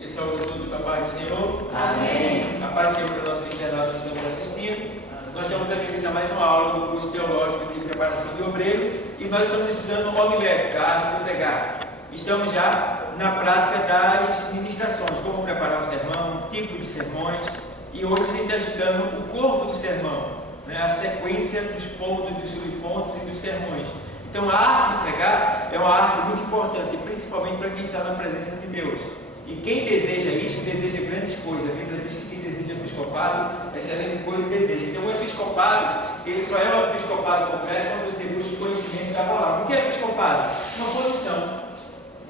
Eu saúdo a todos com a paz do Senhor. Amém. A paz do Senhor para nossos internautas que estamos assistindo. Nós estamos dando início a mais uma aula do curso teológico de preparação de obreiro e nós estamos estudando homilética, a arte de pregar. Estamos já na prática das ministrações, como preparar um sermão, tipo de sermões, e hoje a gente está estudando o corpo do sermão, né? A sequência dos pontos, dos subpontos e dos sermões. Então a arte de pregar é uma arte muito importante, principalmente para quem está na presença de Deus. E quem deseja isso, deseja grandes coisas. A Bíblia diz que quem deseja episcopado, excelente coisa deseja. Então o episcopado, ele só é um episcopado completo quando você busca o conhecimento da palavra. O que é episcopado? Uma posição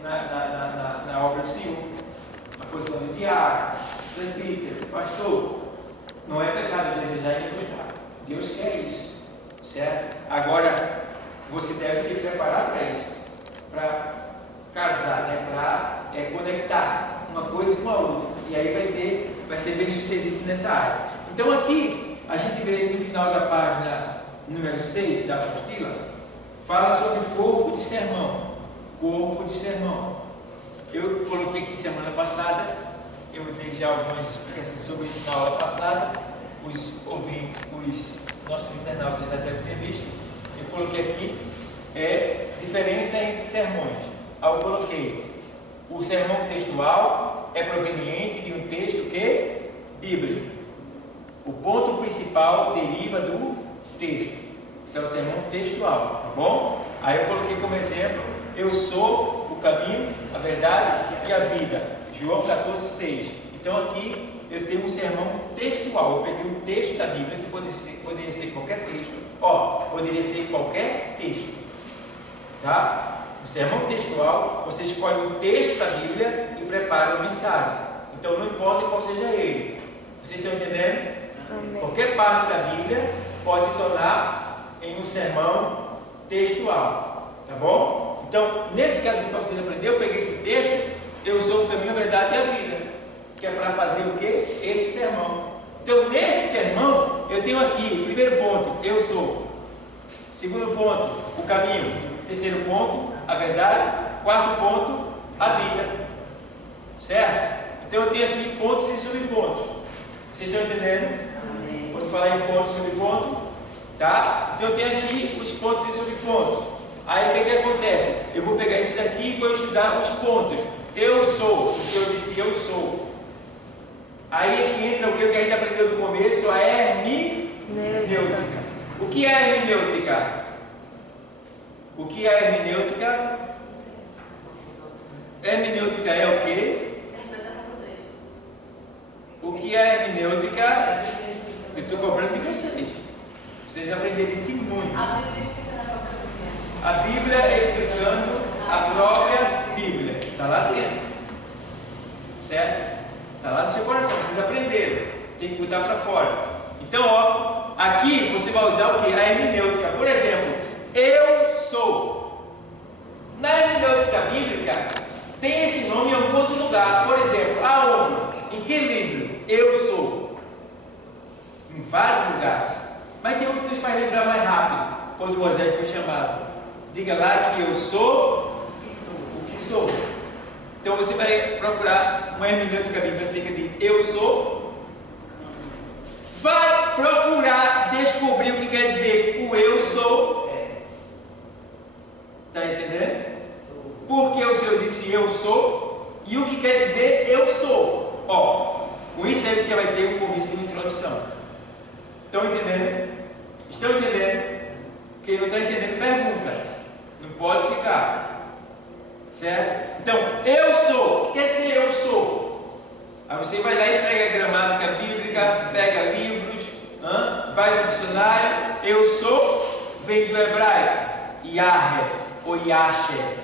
na obra do Senhor. Uma posição de diácono, presbítero, pastor. Não é pecado desejar e buscar. Deus quer isso, certo? Agora, você deve se preparar para isso, para casar, né? Para conectar uma coisa com a outra, e aí vai ser bem sucedido nessa área. Então aqui, a gente vê no final da página número 6 da apostila, fala sobre corpo de sermão. Corpo de sermão. Eu coloquei aqui semana passada, eu dei já algumas explicações sobre isso na aula passada, os ouvintes, os nossos internautas já devem ter visto. Eu coloquei aqui, diferença entre sermões. Aí eu coloquei, o sermão textual é proveniente de um texto que? Bíblico. O ponto principal deriva do texto. Isso é o sermão textual, tá bom? Aí eu coloquei como exemplo, eu sou o caminho, a verdade e a vida. João 14,6. Então aqui eu tenho um sermão textual. Eu peguei um texto da Bíblia, que poderia ser qualquer texto. Poderia ser qualquer texto. Tá? O sermão textual, você escolhe um texto da Bíblia e prepara uma mensagem. Então não importa qual seja ele. Vocês estão entendendo? Amém. Qualquer parte da Bíblia pode se tornar em um sermão textual. Tá bom? Então, nesse caso que vocês aprenderam, eu peguei esse texto, eu sou o caminho, a verdade e a vida. Que é para fazer o quê? Esse sermão. Então, nesse sermão, eu tenho aqui, primeiro ponto, eu sou. Segundo ponto, o caminho. Terceiro ponto, a verdade. Quarto ponto, a vida. Certo? Então eu tenho aqui pontos e subpontos. Vocês estão entendendo? Amém. Quando falar em ponto e subponto, tá? Então eu tenho aqui os pontos e subpontos. Aí o que acontece? Eu vou pegar isso daqui e vou estudar os pontos. Eu sou, o que eu disse eu sou. Aí é que entra o que a gente aprendeu no começo, a hermenêutica. O que é a hermenêutica? O que é a hermenêutica? Hermenêutica é o quê? O que é a hermenêutica? Eu estou cobrando de vocês. Vocês aprenderam isso muito. A Bíblia explicando a própria Bíblia. Está lá dentro. Certo? Está lá no seu coração. Vocês aprenderam. Tem que botar para fora. Então, aqui você vai usar o que? A hermenêutica. Por exemplo, eu sou. Na hermenêutica bíblica tem esse nome em algum outro lugar. Por exemplo, aonde? Em que livro? Eu sou. Em vários lugares. Mas tem um que nos faz lembrar mais rápido. Quando Moisés foi chamado. Diga lá que eu sou o que sou. Então você vai procurar uma hermenêutica bíblica acerca de eu sou. Vai procurar descobrir o que quer dizer o eu sou. Está entendendo? Porque o Senhor disse eu sou. E o que quer dizer eu sou. Com isso aí você vai ter um começo de uma introdução. Estão entendendo? Estão entendendo? Quem não está entendendo, pergunta. Não pode ficar. Certo? Então, eu sou. O que quer dizer eu sou? Aí você vai lá e entrega a gramática bíblica, pega livros, vai no dicionário. Eu sou, vem do hebraico. Yahé ou Yahshé,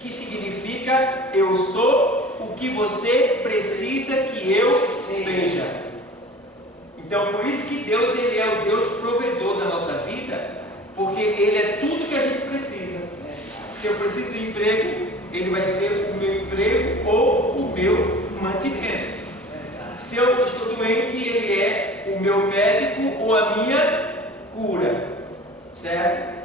que significa eu sou o que você precisa que eu seja. Então por isso que Deus, ele é o Deus provedor da nossa vida, porque ele é tudo que a gente precisa. Se eu preciso de emprego, ele vai ser o meu emprego ou o meu mantimento. Se eu estou doente, ele é o meu médico ou a minha cura. Certo?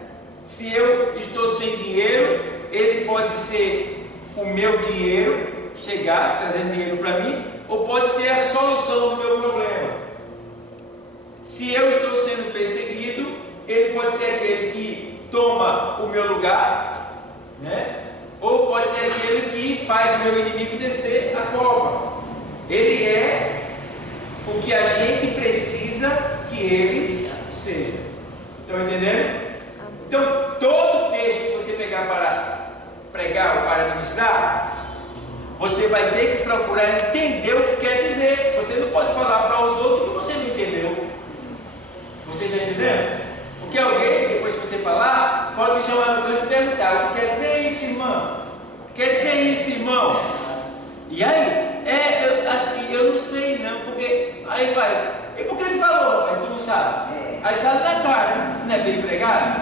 Se eu estou sem dinheiro, ele pode ser o meu dinheiro, chegar trazendo dinheiro para mim, ou pode ser a solução do meu problema. Se eu estou sendo perseguido, ele pode ser aquele que toma o meu lugar, né? Ou pode ser aquele que faz o meu inimigo descer a cova. Ele é o que a gente precisa que ele seja. Estão entendendo? Então, todo texto que você pegar para pregar ou para ministrar, você vai ter que procurar entender o que quer dizer. Você não pode falar para os outros que você não entendeu. Você já entendeu? Porque alguém, depois que você falar, pode me chamar no canto e perguntar: o que quer dizer isso, irmão? O que quer dizer isso, irmão? E aí, eu não sei não, porque aí vai, e por que ele falou, mas tu não sabe? Aí tá na cara, não é bem pregado?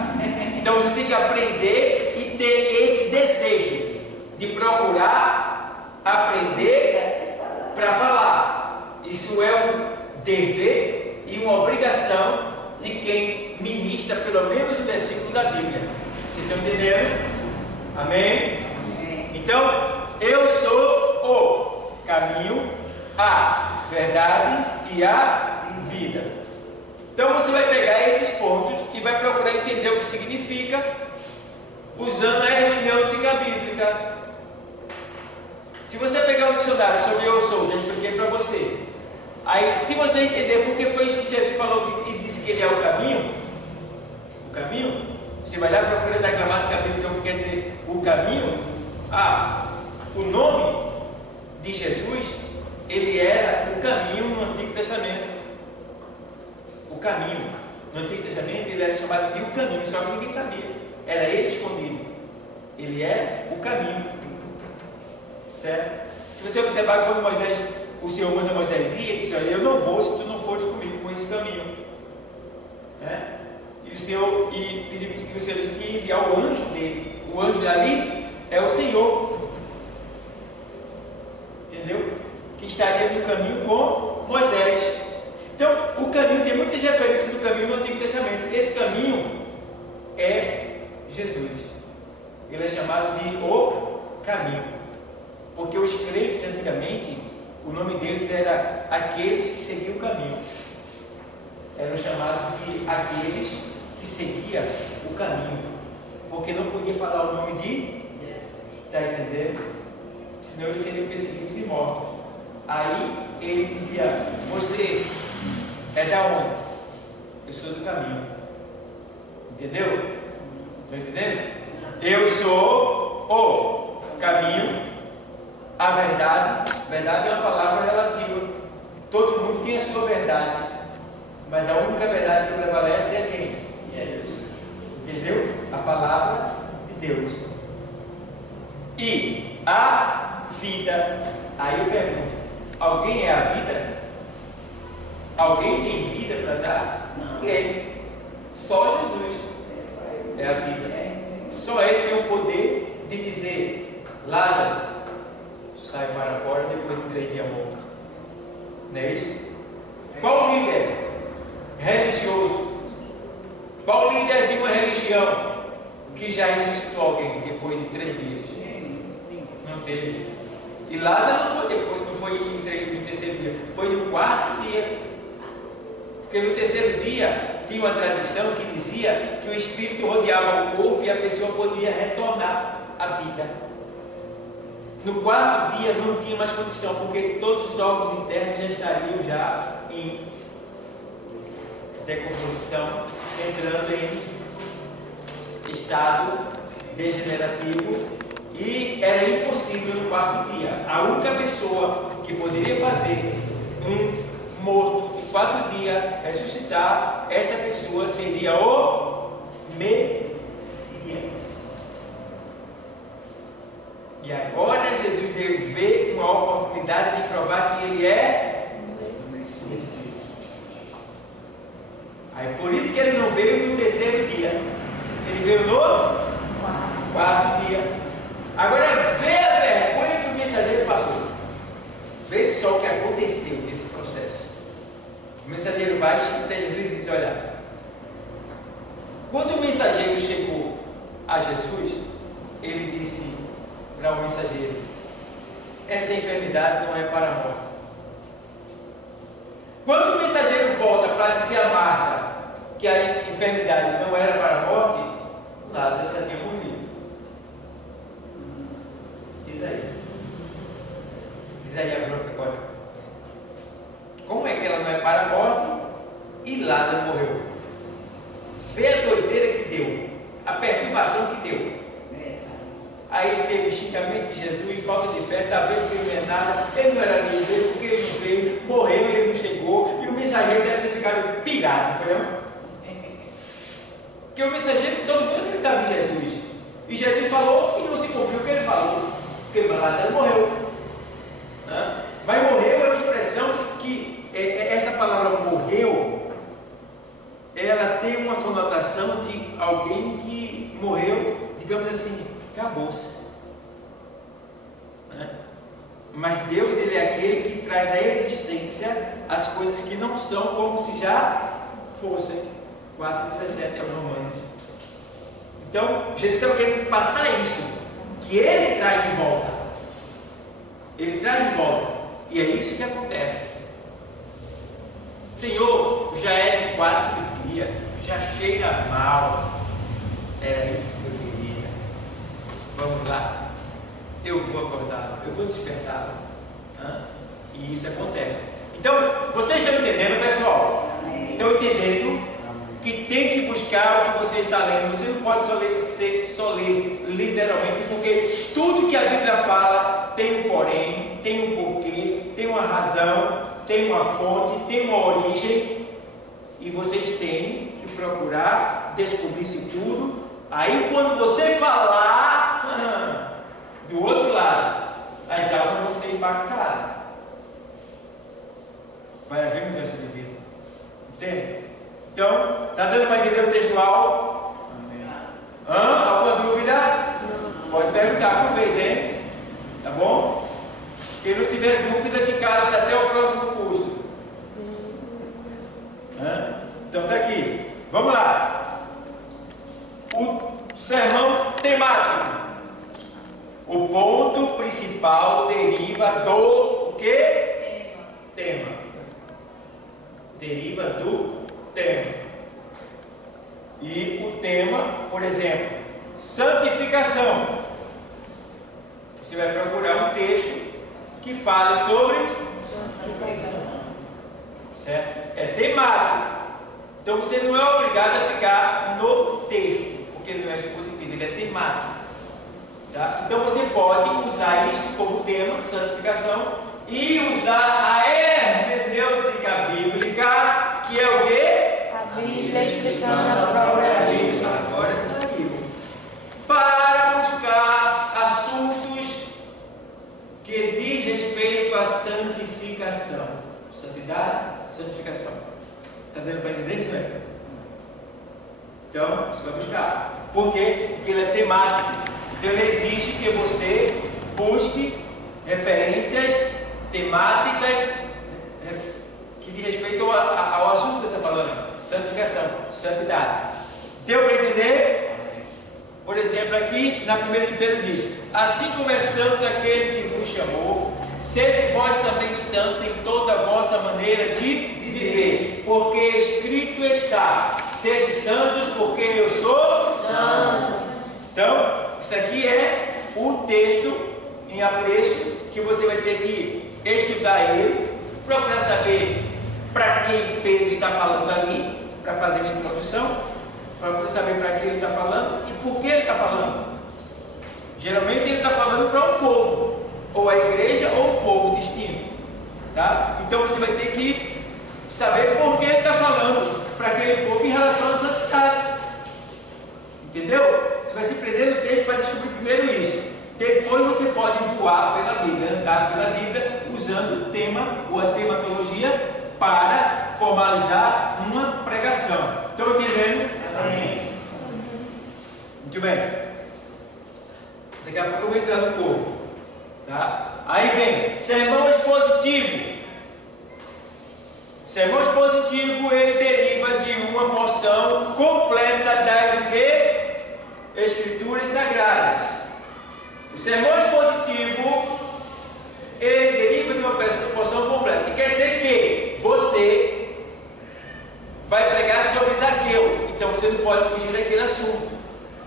Então você tem que aprender e ter esse desejo de procurar aprender para falar. Isso é um dever e uma obrigação de quem ministra pelo menos o versículo da Bíblia. Vocês estão entendendo? Amém? Então, eu sou o caminho, a verdade e a vida. Então você vai pegar esses pontos e vai procurar entender o que significa usando a hermenêutica bíblica. Se você pegar um dicionário sobre eu sou, já expliquei para você. Aí, se você entender porque foi isso que Jesus falou e disse que ele é o caminho, você vai lá procurando a gramática bíblica o que quer dizer o caminho. O nome de Jesus, ele era o caminho no Antigo Testamento. O caminho. No Antigo Testamento ele era chamado de o caminho, só que ninguém sabia. Era ele escondido. Ele é o caminho. Certo? Se você observar quando o Senhor manda Moisés ir, ele disse: olha, eu não vou se tu não fores comigo com esse caminho. E o Senhor disse que ia enviar o anjo dele. O anjo dali é o Senhor. Entendeu? Que estaria no caminho com Moisés. Então, o caminho, tem muitas referências do caminho no Antigo Testamento. Esse caminho é Jesus. Ele é chamado de o caminho. Porque os crentes antigamente, o nome deles era aqueles que seguiam o caminho. Eram chamados de aqueles que seguiam o caminho. Porque não podia falar o nome de... Está entendendo? Senão eles seriam perseguidos e mortos. Aí ele dizia: você é da onde? Eu sou do caminho. Entendeu? Estão entendendo? Eu sou o caminho, a verdade. Verdade é uma palavra relativa. Todo mundo tem a sua verdade, mas a única verdade que prevalece é quem? Jesus. Entendeu? A palavra de Deus. E a vida. Aí eu pergunto: alguém é a vida? Alguém tem vida para dar? Ninguém. Só Jesus é a vida. Só Ele tem o poder de dizer: Lázaro, sai para fora depois de 3 dias morto. Não é isso? Qual líder religioso? Qual líder de uma religião que já ressuscitou alguém depois de 3 dias? Não teve. E Lázaro não foi depois, não foi no terceiro dia, foi no 4º dia. Porque no terceiro dia tinha uma tradição que dizia que o espírito rodeava o corpo e a pessoa podia retornar à vida. No 4º dia não tinha mais condição, porque todos os órgãos internos já estariam em decomposição, entrando em estado degenerativo. E era impossível no 4º dia. A única pessoa que poderia fazer um morto em 4 dias ressuscitar, esta pessoa seria o Messias. E agora Jesus teve uma oportunidade de provar que ele é o Messias. Aí por isso que ele não veio no terceiro dia, ele veio no 4º dia. Agora vê a vergonha que o mensageiro passou. Vê só o que aconteceu nesse processo. O mensageiro vai, chega até Jesus e diz: olha, quando o mensageiro chegou a Jesus, ele disse para o mensageiro: essa enfermidade não é para a morte. Quando o mensageiro volta para dizer a Marta que a enfermidade não era para a morte, Lázaro já tinha morrido. Diz aí a bronca agora. Como é que ela não é para a morte e Lázaro morreu? Vê a doideira que deu, a perturbação que deu. Aí teve xingamento de Jesus, falta de fé, está vendo que ele não é nada, ele não era livre, porque ele não veio, morreu e ele não chegou, e o mensageiro deve ter ficado pirado, não foi não? Porque o mensageiro, todo mundo acreditava em Jesus, e Jesus falou e não se cumpriu o que ele falou, porque Lázaro morreu. Mas morreu é uma expressão que, essa palavra morreu, ela tem uma conotação de alguém que morreu, digamos assim, acabou-se. Mas Deus, ele é aquele que traz à existência as coisas que não são como se já fossem. 4:17 aos Romanos. Então, Jesus estava querendo passar isso, que ele traz de volta. Ele traz de volta. E é isso que acontece. Senhor, já é de quarto dia, já cheira mal. Era isso que eu queria. Vamos lá. Eu vou acordá-lo, eu vou despertá-lo. E isso acontece. Então, vocês estão entendendo, pessoal? Estão entendendo que tem que buscar o que você está lendo. Você não pode só ler literalmente, porque tudo que a Bíblia fala tem um porém, tem um porquê, tem uma razão, tem uma fonte, tem uma origem, e vocês têm que procurar descobrir isso tudo. Aí quando você falar do outro lado, as almas vão ser impactadas, vai haver mudança de vida. Entende? Então, está dando para entender o textual? Alguma dúvida? Pode perguntar, aproveita, hein? Tá bom? Quem não tiver dúvida, que cala-se até o próximo curso. Então está aqui. Vamos lá. O sermão temático. O ponto principal deriva do quê? Tema. Deriva do tema. E o tema, por exemplo, santificação. Você vai procurar um texto que fale sobre santificação. Certo? É temático. Então você não é obrigado a ficar no texto, porque ele não é expositivo, ele é temático. Tá? Então você pode usar isso como tema, santificação, e usar a hermenêutica bíblica, que é o quê? A Bíblia explicando a própria Bíblia. Agora saiu. Para buscar assuntos que diz respeito à santificação. Santidade, santificação. Está dando para entender isso, né? Então, você vai buscar. Por quê? Porque ele é temático. Então, ele exige que você busque referências temáticas que diz respeito ao assunto que você está falando. Santificação, santidade. Deu para entender? Por exemplo, aqui na primeira de Pedro diz: assim como é santo aquele que vos chamou, sede vós também santo em toda a vossa maneira de viver, porque escrito está: sede santos, porque eu sou santo. Então, isso aqui é um texto em apreço que você vai ter que estudar ele, procurar saber para quem Pedro está falando ali, para fazer uma introdução, para saber para quem ele está falando e por que ele está falando. Geralmente ele está falando para um povo, ou a igreja ou um povo distinto, tá? Então você vai ter que saber por que ele está falando para aquele povo em relação à santidade. Entendeu? Você vai se prender no texto para descobrir primeiro isso. Depois você pode voar pela Bíblia, andar pela Bíblia, usando o tema ou a tematologia para formalizar uma pregação. Estão entendendo? Amém. Muito bem. Daqui a pouco eu vou entrar no corpo. Tá? Aí vem sermão expositivo. Sermão expositivo, ele deriva de uma porção completa das o quê? Escrituras sagradas. O sermão expositivo ele deriva de uma porção completa, que quer dizer que você vai pregar sobre Zaqueu, então você não pode fugir daquele assunto.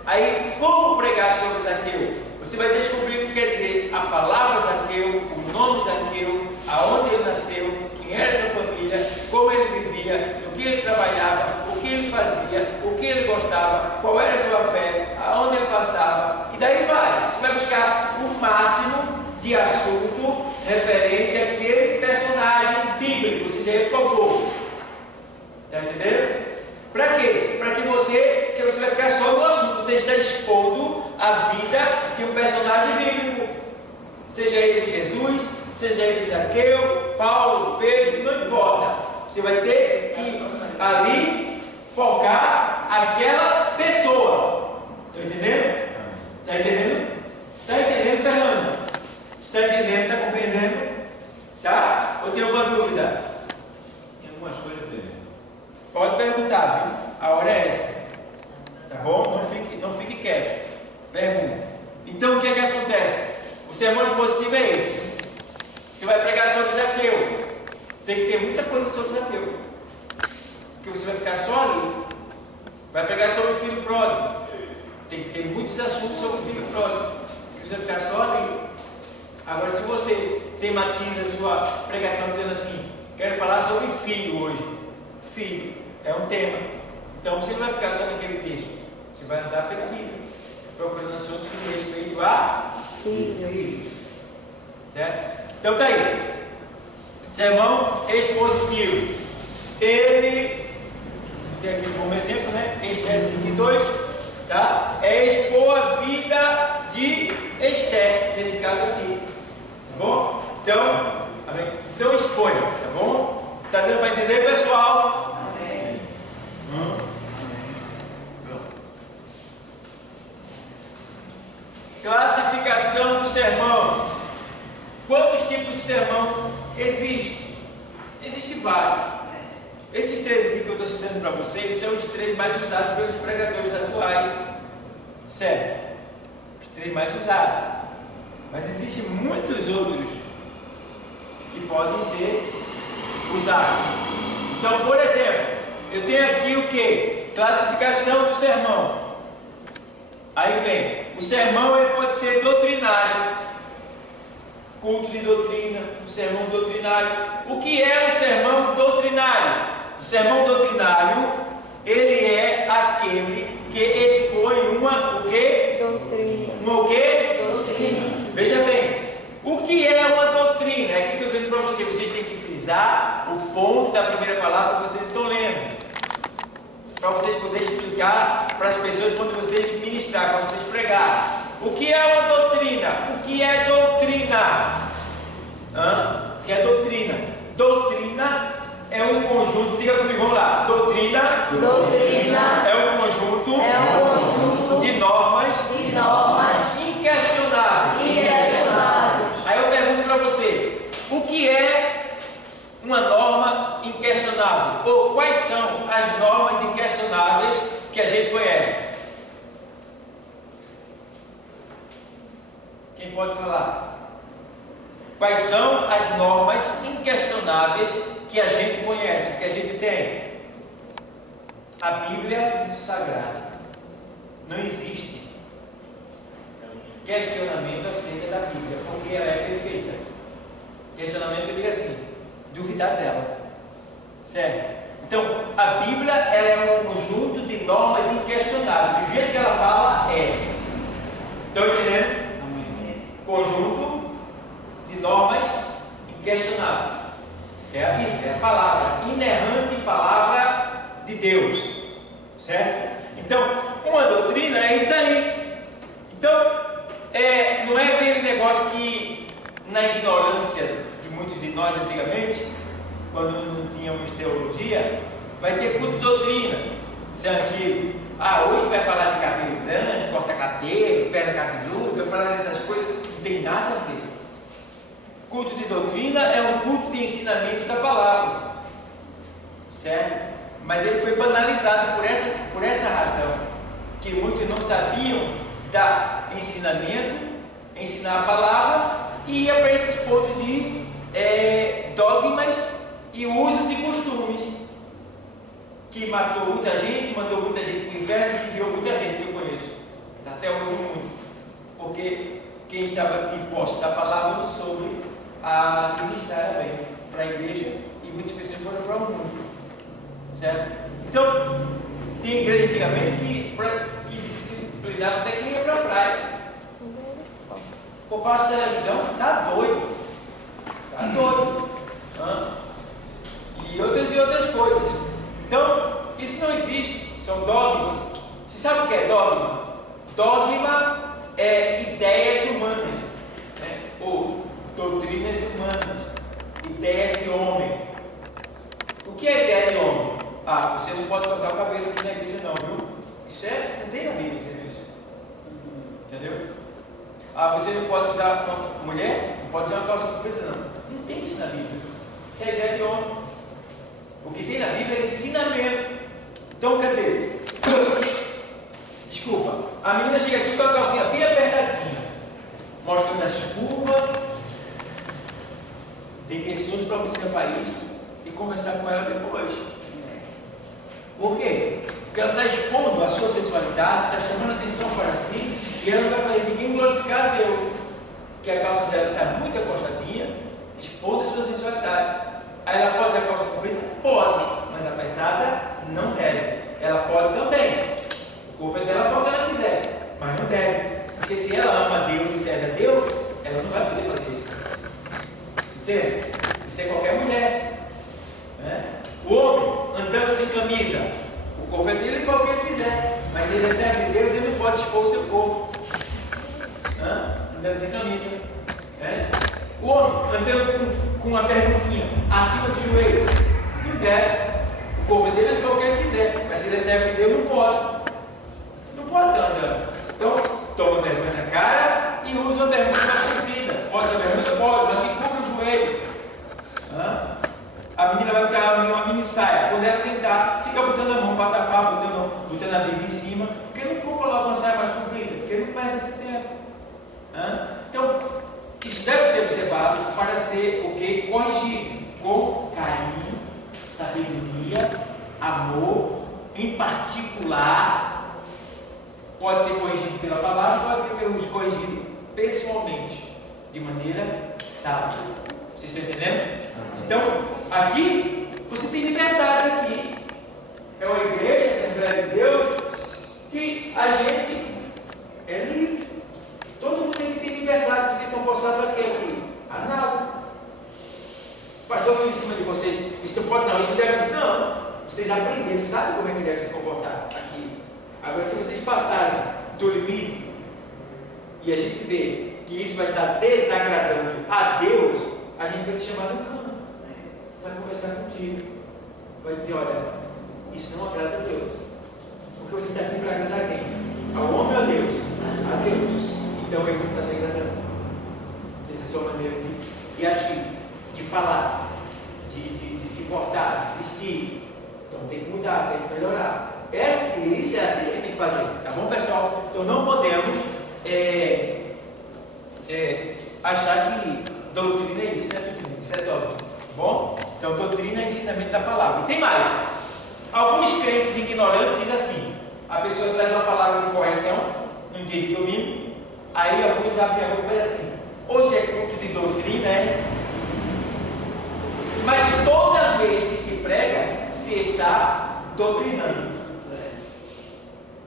Aí, como pregar sobre Zaqueu? Você vai descobrir o que quer dizer a palavra Zaqueu, o nome Zaqueu, aonde ele nasceu, quem era sua família, como ele vivia, no que ele trabalhava, o que ele fazia, o que ele gostava, qual era a sua fé, aonde ele passava, e daí vai. Você vai buscar o máximo de assunto referente àquele personagem bíblico, seja ele qual for. Está entendendo? Para quê? Para que você vai ficar só no assunto, você está expondo a vida de um personagem bíblico, seja ele Jesus, seja ele Zaqueu, Paulo, Pedro, não importa. Você vai ter que ali focar aquela pessoa. Está entendendo? Está entendendo? Está entendendo, Fernando? Está entendendo? Está compreendendo? Tá? Ou tem alguma dúvida? Tem algumas coisas dele. Pode perguntar, viu? A hora é essa. Tá bom? Não fique quieto. Pergunta. Então o que é que acontece? O sermão expositivo é esse. Você vai pregar sobre Zaqueu. Tem que ter muita coisa sobre Zaqueu. Porque você vai ficar só ali. Vai pregar sobre o filho pródigo. Tem que ter muitos assuntos sobre o filho pródigo. Porque você vai ficar só ali. Agora, se você tematiza a sua pregação dizendo assim: quero falar sobre filho hoje. Filho é um tema. Então você não vai ficar só naquele texto. Você vai andar pela Bíblia, procurando assuntos que têm respeito a filho. Certo? Então tá aí. Sermão expositivo. Ele tem aqui como exemplo, né? Esther 5:2, tá? É expor a vida de Esther, nesse caso aqui. Tá bom? Então, amém? Então exponha, tá bom? Tá dando para entender, pessoal? Amém. Classificação do sermão. Quantos tipos de sermão existem? Existem vários. Esses 3 aqui que eu estou citando para vocês são os 3 mais usados pelos pregadores atuais. Certo? Os 3 mais usados. Mas existem muitos outros que podem ser usados. Então, por exemplo, eu tenho aqui o que? Classificação do sermão. Aí vem, o sermão ele pode ser doutrinário, culto de doutrina, um sermão doutrinário. O que é um sermão doutrinário? O sermão doutrinário, ele é aquele que expõe uma o quê? Doutrina. Uma o quê? Doutrina. Veja bem, o que é uma doutrina? É aqui que eu estou dizendo para vocês. Vocês têm que frisar o ponto da primeira palavra que vocês estão lendo, para vocês poderem explicar para as pessoas quando vocês ministrar, quando vocês pregarem. O que é uma doutrina? O que é doutrina? O que é doutrina? Doutrina é um conjunto, diga comigo, vamos lá. Doutrina é um conjunto de normas inquestionáveis. Aí eu pergunto para você, o que é uma norma inquestionável? Ou quais são as normas inquestionáveis que a gente conhece? Quem pode falar? Quais são as normas inquestionáveis que a gente conhece, que a gente tem? A Bíblia Sagrada. Não existe questionamento acerca da Bíblia, porque ela é perfeita. Questionamento, eu digo assim, duvidar dela. Certo? Então, a Bíblia ela é um conjunto de normas inquestionáveis. Do jeito que ela fala, é. Estão entendendo? Conjunto de normas inquestionáveis. É a Bíblia, é a palavra, inerrante palavra de Deus. Certo? Então, uma doutrina é isso daí. Então, não é aquele negócio que, na ignorância de muitos de nós antigamente, quando não tínhamos teologia, vai ter culto de doutrina. Isso é antigo. Hoje vai falar de cabelo grande, corta cabelo, perna cabeluda, vai falar dessas coisas. Não tem nada a ver. Culto de doutrina é um culto de ensinamento da palavra. Certo? Mas ele foi banalizado por essa razão. Que muitos não sabiam dar ensinamento, ensinar a palavra, e ia para esses pontos de dogmas e usos e costumes, que matou muita gente, mandou muita gente para o inferno, e enviou muita gente que eu conheço, até hoje no mundo, porque quem estava aqui posse da palavra sobre a ministrar bem para a igreja, e muitas pessoas foram para o mundo, certo? Então, tem igreja antigamente que disciplinava até quem ia para a praia. O passo da televisão está doido. Está doido. E outras coisas. Então, isso não existe. São dogmas. Você sabe o que é dogma? Dogma é ideias humanas, né? Ou doutrinas humanas. Ideias de homem. O que é ideia de homem? Ah, você não pode cortar o cabelo aqui na igreja não, viu? Isso não tem na Bíblia, isso. Entendeu? Ah, você não pode usar uma mulher, não pode usar uma calça comprida, não. Não tem isso na Bíblia. Isso é a ideia de homem. O que tem na Bíblia é ensinamento. Então, quer dizer, desculpa, a menina chega aqui com a calcinha bem apertadinha, mostrando as curvas. Tem pessoas para observar isso e conversar com ela depois. Por quê? Porque ela está expondo a sua sensualidade, está chamando a atenção para si, e ela não vai fazer ninguém glorificar a Deus. Que a calça dela está muito acostadinha, expondo a sua sensualidade. Aí ela pode usar a calça comprida? Pode, mas apertada não deve. Ela pode também. O corpo é dela, quando ela quiser, mas não deve. Porque se ela ama a Deus e serve a Deus, ela não vai poder fazer isso. Entende? Isso é qualquer mulher. Né? O homem andando sem camisa, o corpo é dele, ele faz o que ele quiser, mas se ele recebe Deus, ele não pode expor o seu corpo. Andando sem camisa. O homem andando com uma bermuquinha acima do joelho, não deve. O corpo é dele, ele faz o que ele quiser, mas se ele recebe Deus, não pode. Não pode estar andando. Então, toma a bermuda na cara e usa a bermuda mais comprida. Pode a bermuda? Pode, mas que cubra o joelho. A menina vai botar uma mini saia. Quando ela sentar, fica botando a mão para tapar, botando a Bíblia em cima. Porque não compra logo uma saia mais comprida? Porque não perde esse tempo. Então, isso deve ser observado para ser o que? Corrigido com carinho, sabedoria, amor, em particular. Pode ser corrigido pela palavra, pode ser corrigido pessoalmente, de maneira sábia. Vocês estão entendendo? Então, aqui, você tem liberdade aqui. É uma igreja, Assembleia de Deus, que a gente é livre. Todo mundo aqui tem liberdade. Vocês são forçados a quê aqui? A nada. O pastor foi em cima de vocês. Isso não pode, não. Isso deve. Não. Vocês aprenderam, sabem como é que deve se comportar aqui. Agora, se vocês passarem do limite e a gente vê que isso vai estar desagradando a Deus, a gente vai te chamar no canto. Vai conversar contigo, vai dizer, olha, isso não agrada a Deus, porque você está aqui para agradar a quem? Ao homem ou a Deus? A Deus. Então ele não está se agradando. Essa é a sua maneira de agir, de falar, de se portar, de se vestir. Então tem que mudar, tem que melhorar. Isso é assim que tem que fazer, tá bom, pessoal? Então não podemos achar que doutrina é isso, não é doutrina, isso é dogma. Bom? Então, doutrina é ensinamento da palavra. E tem mais. Alguns crentes ignorantes dizem assim: a pessoa traz uma palavra de correção num dia de domingo, aí alguns abrem a boca e dizem assim: hoje é culto de doutrina, é? Mas toda vez que se prega, se está doutrinando.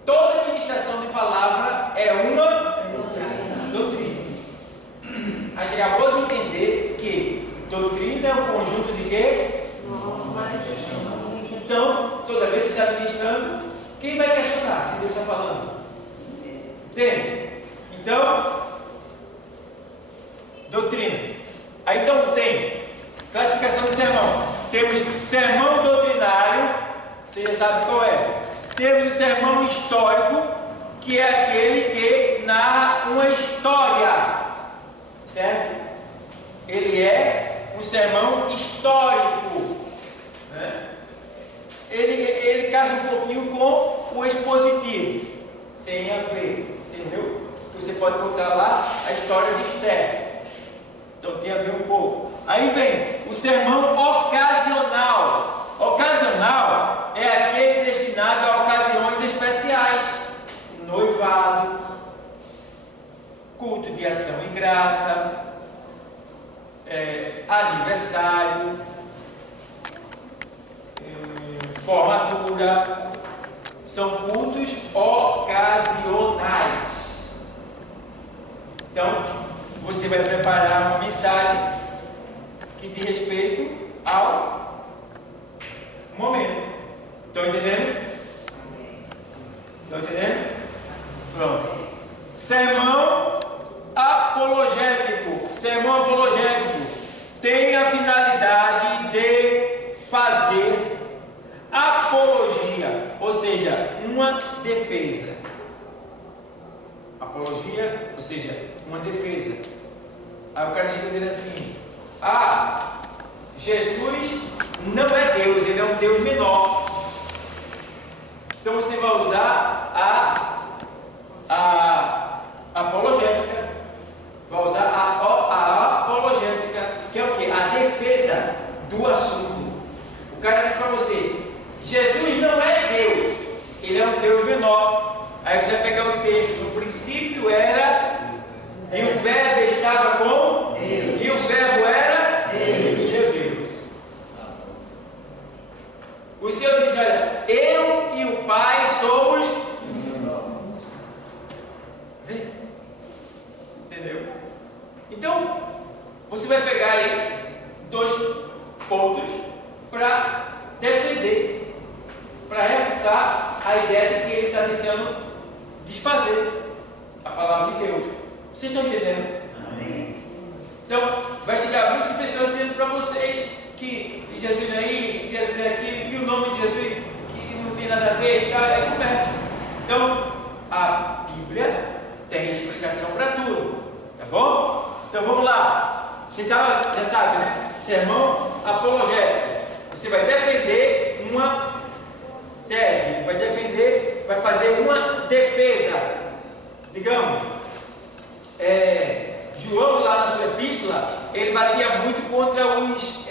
Toda administração de palavra é uma doutrina. A gente acabou de entender que doutrina é um conjunto de quê? Então, toda vez que você está ministrando, quem vai questionar se Deus está falando? Entende? Então, doutrina. Aí então tem classificação de sermão. Temos sermão doutrinário, você já sabe qual é. Temos o sermão histórico, que é aquele que narra uma história. Certo? Ele é um sermão histórico, né? Ele casa um pouquinho com o expositivo. Tem a ver, entendeu? Você pode botar lá a história de Esther. Então tem a ver um pouco. Aí vem o sermão ocasional. Ocasional é aquele destinado a ocasiões especiais. Noivado, culto de ação e graça, aniversário, formatura. São cultos ocasionais. Então, você vai preparar uma mensagem que diz respeito ao momento. Estão entendendo? Estão entendendo? Pronto. Sermão apologético. Sermão apologético tem a finalidade de fazer apologia, ou seja, uma defesa. Apologia, ou seja, uma defesa. Aí o cara chega dizendo assim: Jesus não é Deus, ele é um Deus menor. Então você vai usar a apologética, vai usar a apologética, que é o que? A defesa do assunto. O cara diz para você: Jesus não é Deus, ele é um Deus menor. Aí você vai pegar o texto: no princípio era, e o verbo estava com Deus, e o verbo era Deus. Meu Deus. O Senhor diz: olha, eu e o Pai somos. Vê? Entendeu? Então, você vai pegar aí 2 pontos para defender, para refutar a ideia de que ele está tentando desfazer a palavra de Deus. Vocês estão entendendo? Amém. Então, vai chegar muitas pessoas dizendo para vocês que Jesus não é isso, que Jesus é aquilo, que o nome de Jesus que não tem nada a ver e tal, aí começa. Então, a Bíblia tem explicação para tudo, tá bom? Então vamos lá. Vocês já sabem, né? Sermão apologético. Você vai defender uma tese, vai fazer uma defesa. Digamos, João, lá na sua epístola, ele batia muito contra os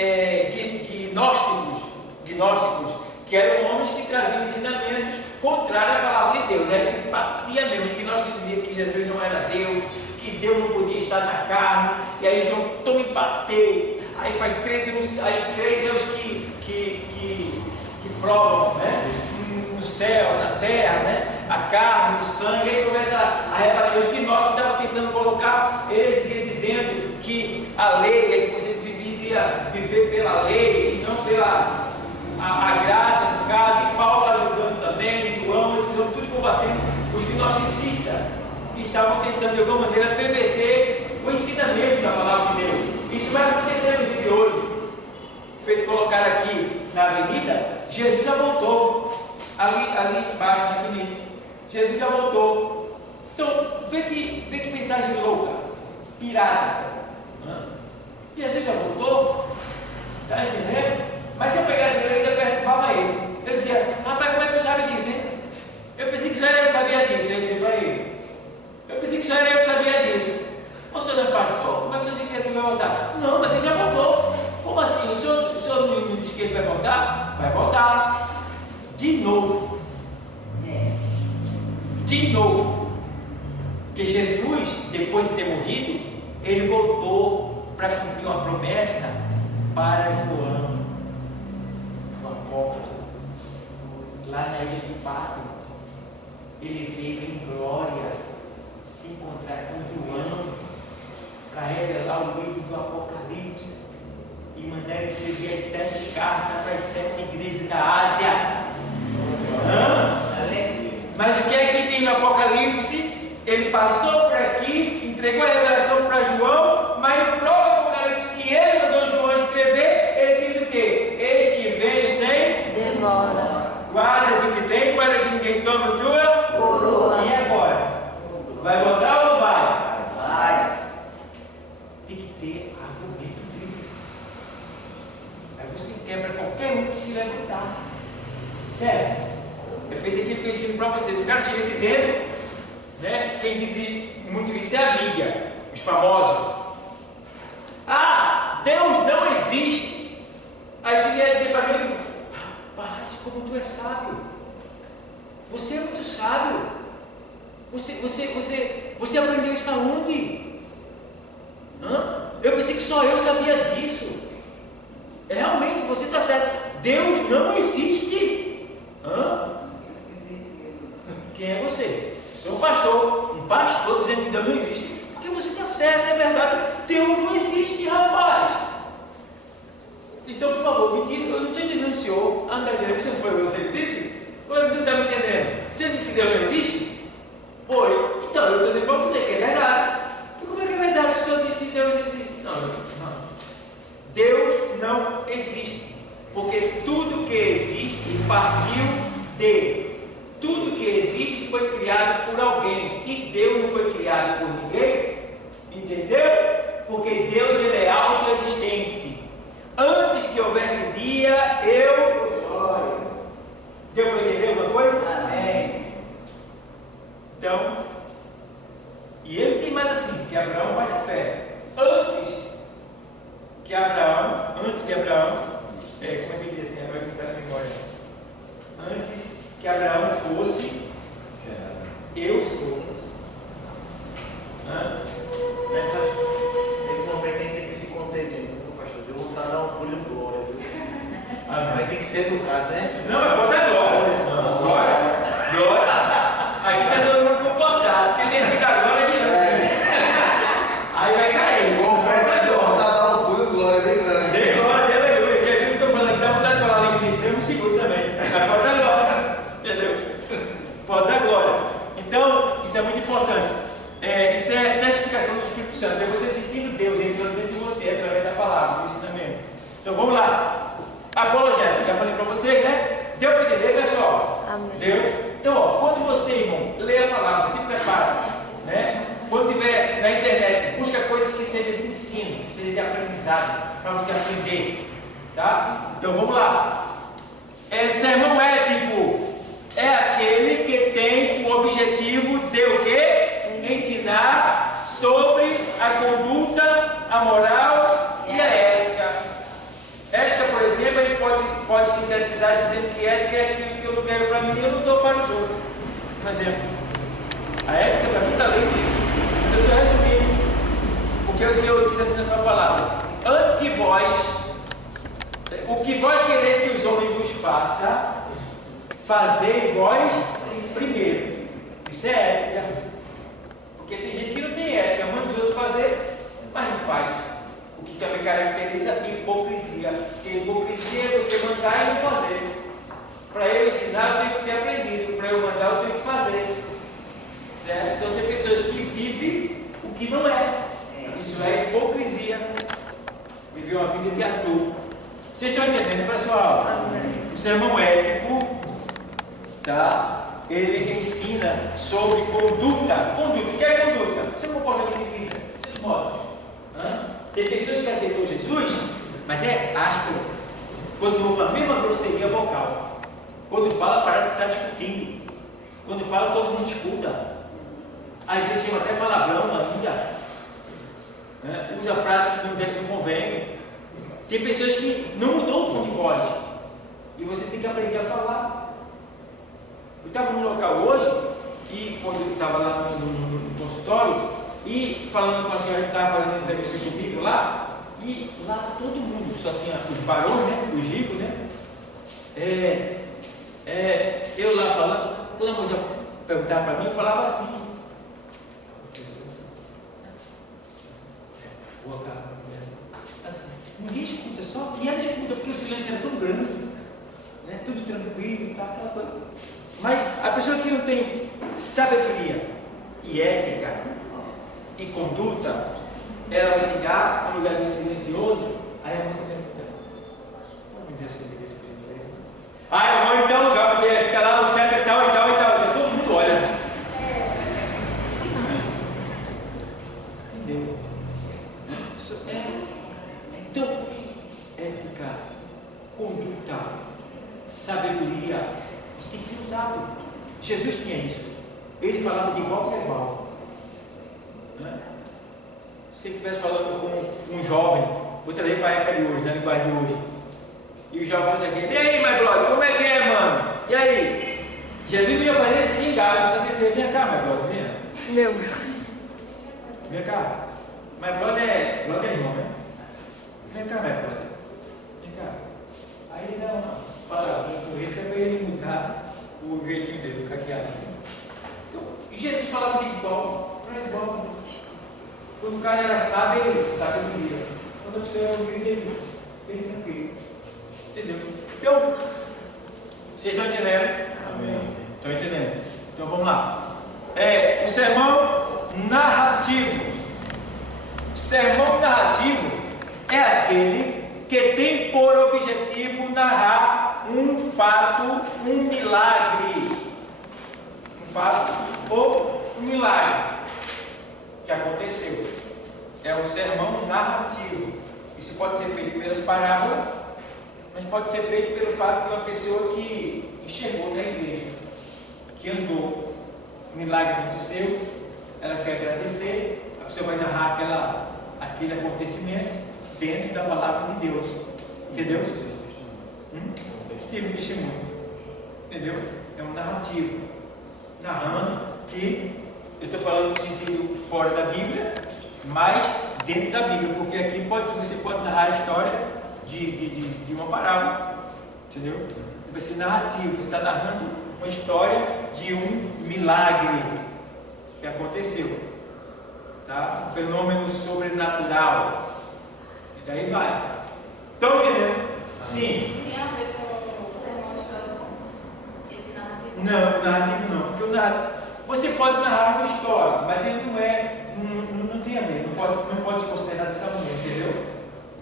gnósticos, que eram homens que traziam ensinamentos contrários à palavra de Deus. Ele batia mesmo. Os gnósticos diziam que Jesus não era Deus, que Deus não podia estar na carne, e aí João toma e bater. Aí faz 3 anos que provam, né? No céu, na terra, né? A carne, o sangue. Aí começa a rebater. Os gnósticos estavam tentando colocar heresia, dizendo que a lei é que você deveria viver pela lei e não pela a graça, no caso. E Paulo ajudando também, João, esses homens tudo combatendo os gnosticistas, que estavam tentando de alguma maneira perverter o ensinamento da palavra de Deus. Isso vai acontecer no dia de hoje. Feito colocar aqui na avenida, Jesus já voltou. Ali embaixo na avenida, Jesus já voltou. Então, vê que mensagem louca, pirada. Jesus já voltou, está entendendo? Mas se eu pegasse ele, eu ainda perturbava ele. Eu dizia: rapaz, como é que tu sabe disso, hein? Eu pensei que só era eu que sabia disso. Eu dizia para ele: eu pensei que só era eu que sabia disso. O senhor não é pastor? Como é que o senhor diz que ele vai voltar? Não, mas ele já voltou. Como assim? O senhor não disse que ele vai voltar? Vai voltar. De novo. De novo. Porque Jesus, depois de ter morrido, ele voltou para cumprir uma promessa para João, o apóstolo, lá na ilha de Patmos. Ele veio em glória se encontrar com João para revelar o livro do Apocalipse e mandar ele escrever as 7 cartas para as 7 igrejas da Ásia. Mas o que é que tem no Apocalipse? Ele passou por aqui, entregou a revelação para João, mas no próprio Apocalipse que ele mandou João escrever, ele diz o quê? Eis que venho sem demora. Guardas o que tem para que ninguém tome sua coroa. E agora? Vai voltar ou não vai? Vai. Tem que ter argumento bíblico. Aí você quebra qualquer um que se levantar. Certo? É feito aquilo que eu ensino para vocês. O cara chega dizendo, né? Quem diz muito isso é a mídia, os famosos. existe. Aí você vier dizer para mim, rapaz, como tu é sábio. Você é muito sábio. Você aprendeu isso aonde? Eu pensei que só eu sabia disso. Realmente, você está certo. Deus não existe. Quem é você? Sou um pastor. Um pastor dizendo que Deus não existe. Porque você está certo, é verdade. Deus não existe, rapaz. Então, por favor, me diga. Eu não estou entendendo o senhor. Está entendendo? Você não foi você que disse? Ou você não está me entendendo? Você disse que Deus não existe? Foi. Então, eu estou dizendo para você que é verdade. E como é que é verdade se o senhor diz que Deus não existe? Não. Deus não existe. Porque tudo que existe partiu de. Tudo que existe foi criado por alguém. E Deus não foi criado por ninguém. Entendeu? Porque Deus, ele é autoexistente. Antes que houvesse dia, eu sou. Deu para entender alguma coisa? Amém. Então, e ele tem mais assim, que Abraão vai na fé. Antes que Abraão, como é que ele diz assim, agora que está na memória? Antes que Abraão fosse, eu sou. Nesse momento a gente tem que se conter, gente. Pastor, Deus não está dando um pulo de glória, viu? Mas tem que ser educado, né? Não, mas pode dar glória. Não, glória. Aqui está todo mundo comportado, porque tem que dar glória de antes. Aí vai cair. Confesso que Deus está dando um pulo de glória bem grande. Dê glória, dê aleluia. Que eu estou falando aqui, dá vontade de falar a língua extrema, seguro também. Mas pode dar glória. Entendeu? Pode dar glória. Então, isso é muito importante. Isso é testificação do Espírito Santo. É você sentindo Deus entrando dentro de você através da palavra, do ensinamento. Então vamos lá. Apologética, já falei para vocês, né? Deu para entender, pessoal? Amém. Deu? Então, quando você, irmão, lê a palavra, se prepara, né? Quando estiver na internet, busca coisas que sejam de ensino, que sejam de aprendizado, para você aprender, tá? Então vamos lá. Sermão ético é aquele que tem o objetivo de o quê? Ensinar sobre a conduta, a moral e a ética. Ética, por exemplo, a gente pode sintetizar dizendo que ética é aquilo que eu não quero para mim e eu não dou para os outros. Por exemplo, a ética para mim está além disso. Eu estou resumindo, porque o Senhor diz assim na sua palavra: antes que vós, o que vós quereis que os homens vos façam, fazei vós primeiro. Isso é ética. Porque tem gente que não tem ética, manda os outros fazer, mas não faz. O que também caracteriza a hipocrisia. Porque hipocrisia é você mandar e não fazer. Para eu ensinar, eu tenho que ter aprendido. Para eu mandar, eu tenho que fazer. Certo? Então tem pessoas que vivem o que não é. Isso é hipocrisia. Viver uma vida de ator. Vocês estão entendendo, pessoal? O sermão ético, tá? Ele ensina sobre conduta. Conduta, o que é conduta? Seu comportamento de vida, seus modos. Tem pessoas que aceitam Jesus, mas é áspero. Quando a mesma grosseria vocal. Quando fala, parece que está discutindo. Quando fala, todo mundo escuta. Às vezes chama até palavrão ainda. Usa frases que não convém. Tem pessoas que não mudou o tom de voz. E você tem que aprender a falar. Eu estava num local hoje, e quando eu estava lá no consultório, e falando com a senhora que estava fazendo entrevista comigo lá, e lá todo mundo, só tinha os barões, né? Os ricos, né? Eu lá falando, quando a moça perguntava para mim, eu falava assim. Assim, ninguém escuta, só que ela escuta, porque o silêncio era tão grande, né? Tudo tranquilo, tá, aquela coisa. Mas a pessoa que não tem sabedoria e ética e conduta, ela vai chegar num lugar silencioso, aí a moça pergunta, vamos dizer assim, eu moro em tal lugar, porque fica lá no centro e tal, todo mundo olha. Entendeu? Então, ética, conduta, sabedoria, isso tem que ser usado. Jesus tinha isso. Ele falava de igual para igual. Se ele estivesse falando com um jovem, Vou trazer para a época de hoje, na linguagem de hoje. E o jovem faz aqui, e aí, my brother, como é que é, mano? E aí? Jesus ia fazer esse gingado, eu dizer, vem cá, my brother, vem. Meu. Vem cá. My brother é irmão, né? Vem cá, my brother. Vem cá. Aí ele dá uma palavra com ele, para ele mudar o jeitinho dele, o caqueado. Então, Jesus falava de igual para igual. Quando o cara era sábio, ele sabe o que ia. Quando a pessoa era humilde, ele bem tranquilo. Entendeu? Então, vocês estão entendendo? Amém. Estão entendendo? Então vamos lá. O sermão narrativo. O sermão narrativo é aquele que tem por objetivo narrar um fato, um milagre. Um fato ou um milagre que aconteceu. É um sermão narrativo. Isso pode ser feito pelas parábolas, mas pode ser feito pelo fato de uma pessoa que chegou na igreja, que andou, o milagre aconteceu, ela quer agradecer, a pessoa vai narrar aquele acontecimento dentro da palavra de Deus. Entendeu? Teve testemunho. Entendeu? É um narrativo. Narrando que, eu estou falando no sentido fora da Bíblia, mas dentro da Bíblia, porque aqui você pode narrar a história de uma parábola. Entendeu? Vai ser narrativo. Você está narrando uma história de um milagre que aconteceu. Tá? Um fenômeno sobrenatural. E daí vai. Estão entendendo? Sim. Tem a ver com o sermão histórico? Esse narrativo? Não, narrativo não. Porque você pode narrar uma história, mas ele não tem a ver, não pode se considerar dessa maneira, entendeu?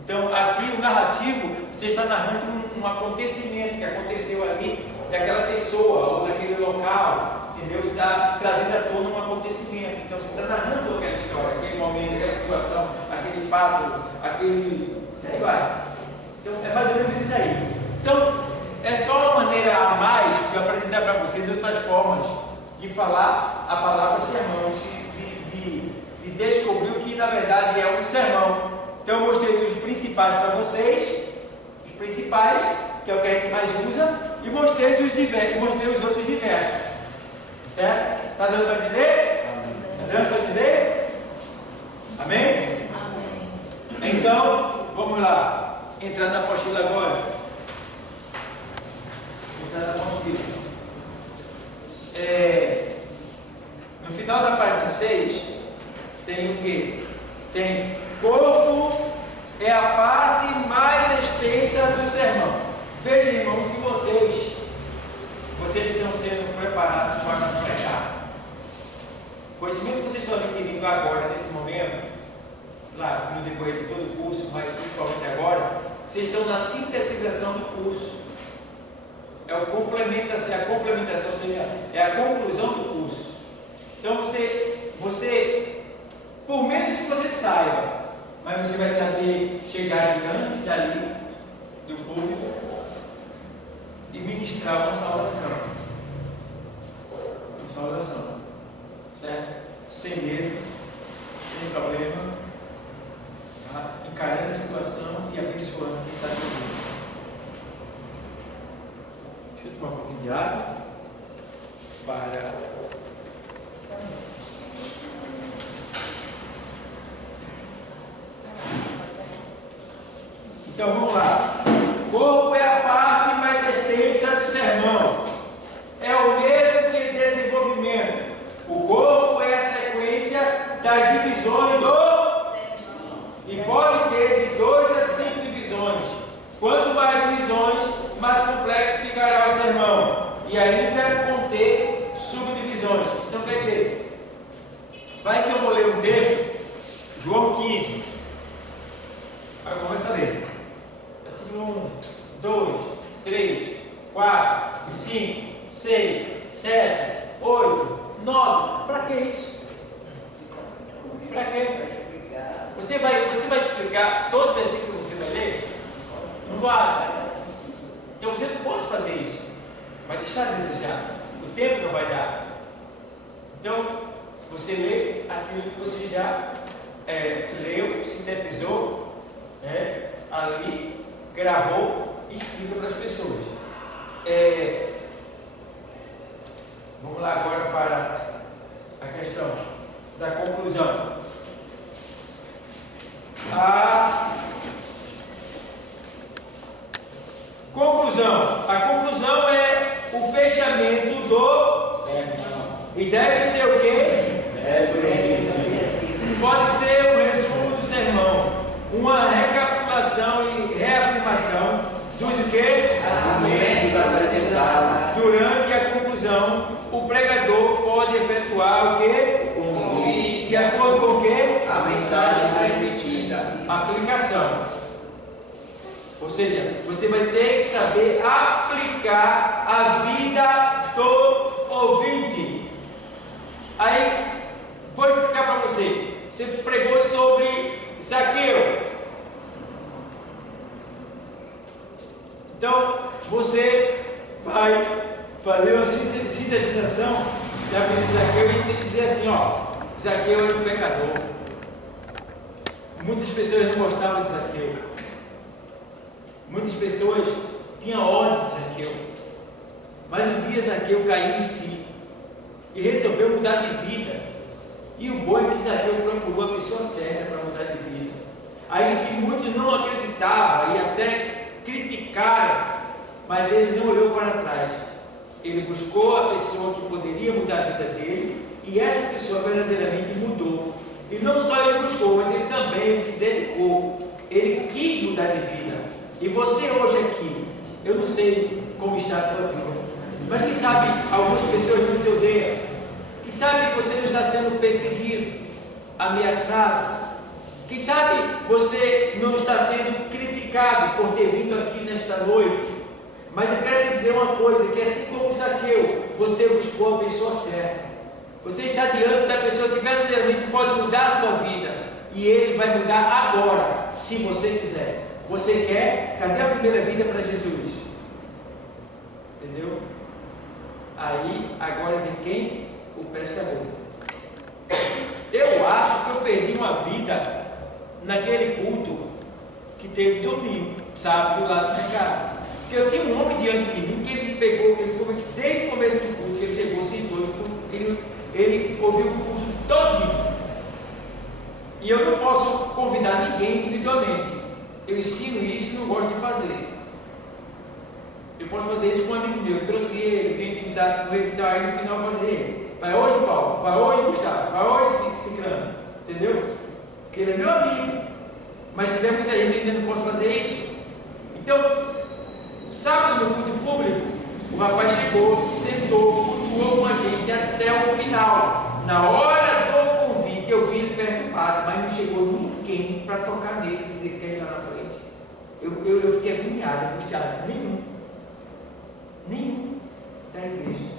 Então, aqui o narrativo, você está narrando um acontecimento que aconteceu ali, daquela pessoa, ou daquele local, entendeu? Você está trazendo à tona um acontecimento. Então, você está narrando aquela história, aquele momento, aquela situação, aquele fato, aquele. Daí vai. Então, é mais ou menos isso aí. Então, é só uma maneira a mais de eu apresentar para vocês outras formas de falar a palavra sermão, de descobrir o que na verdade é um sermão. Então, eu mostrei os principais para vocês, os principais, que é o que a gente mais usa, e mostrei os outros diversos. Certo? Está dando para entender? Está dando para entender? Amém? Amém. Então, vamos lá. Entrar na apostila agora. Entrar na apostila. No final da página 6, tem o que? Tem corpo é a parte mais extensa do sermão. Veja, irmãos, que vocês estão sendo preparados para pregar. O conhecimento que vocês estão adquirindo agora, nesse momento, claro que no decorrer de todo o curso, mas principalmente agora, vocês estão na sintetização do curso. É a complementação, ou seja, é a conclusão do curso. Então você, por menos que você saiba, mas você vai saber chegar diante dali, do público, e ministrar uma saudação. Uma saudação. Certo? Sem medo, sem problema, tá? Encarando a situação e abençoando quem está comigo. Deixa eu tomar um pouquinho de água para. Então vamos lá. Corpo é a parte mais extensa do sermão. É o mesmo que desenvolvimento. O corpo é a sequência das divisões do sermão. E pode ter de 2 a 5 divisões. Quanto mais divisões, mais complexo ficará o sermão. E ainda conter subdivisões. Então quer dizer, vai que eu vou ler um texto, João 15. Vai começar a ler. 1, 2, 3, 4, 5, 6, 7, 8, 9. Para que isso? Para quê? Você vai explicar todos os versículos que você vai ler? Não vai. Então você não pode fazer isso. Vai deixar a desejar. O tempo não vai dar. Então, você lê aquilo que você já leu, sintetizou, ali gravou e explica para as pessoas. Vamos lá agora para a questão da conclusão. A conclusão é o fechamento do sermão. E deve ser o quê? Pode ser um resumo do sermão, uma recapitulação e reafirmação dos o quê? Argumentos apresentados. Durante a conclusão, o pregador pode efetuar o quê? De acordo com o quê? A mensagem transmitida. Aplicação. Ou seja, você vai ter que saber aplicar a vida do ouvinte. Aí, vou explicar para você. Você pregou sobre Zaqueu. Então, você vai fazer uma sintetização da vida de Zaqueu e tem que dizer assim, Zaqueu era um pecador. Muitas pessoas não gostavam de Zaqueu. Muitas pessoas tinham ódio de Zaqueu. Mas um dia Zaqueu caiu em si e resolveu mudar de vida. E o bom é que Zaqueu procurou a pessoa certa para mudar de vida. Aí que muitos não acreditavam e até criticaram, mas ele não olhou para trás. Ele buscou a pessoa que poderia mudar a vida dele e essa pessoa verdadeiramente mudou. E não só ele buscou, mas ele também se dedicou. Ele quis mudar de vida. E você hoje aqui, eu não sei como está a tua vida, mas quem sabe algumas pessoas não te odeiam, quem sabe que você não está sendo perseguido, ameaçado, quem sabe você não está sendo criticado por ter vindo aqui nesta noite. Mas eu quero te dizer uma coisa, que assim como Zaqueu, você buscou a pessoa certa. Você está diante da pessoa que verdadeiramente pode mudar a tua vida, e ele vai mudar agora, se você quiser. Você quer? Cadê a primeira vida para Jesus? Entendeu? Aí, agora vem quem? O pescador. Eu acho que eu perdi uma vida naquele culto que teve domingo, sábado, lá do mercado. Porque eu tinha um homem diante de mim que ele pegou, desde o começo do culto, que ele chegou, sentou, ele ouviu o culto todo. E eu não posso convidar ninguém individualmente. Eu ensino isso e não gosto de fazer. Eu posso fazer isso com um amigo meu. Eu trouxe ele, tenho intimidade com ele e tal. Aí no final eu posso dizer: vai hoje, Paulo, vai hoje, Gustavo, vai hoje, Cicrano. Entendeu? Porque ele é meu amigo. Mas se tiver muita gente, eu ainda não posso fazer isso. Então, sábado no culto público, o rapaz chegou, sentou, cultuou com a gente até o final. Na hora do convite, eu vi ele perturbado, mas não chegou ninguém para tocar nele e dizer que quer ir lá na frente. Eu fiquei agoniado, angustiado. Nenhum da igreja.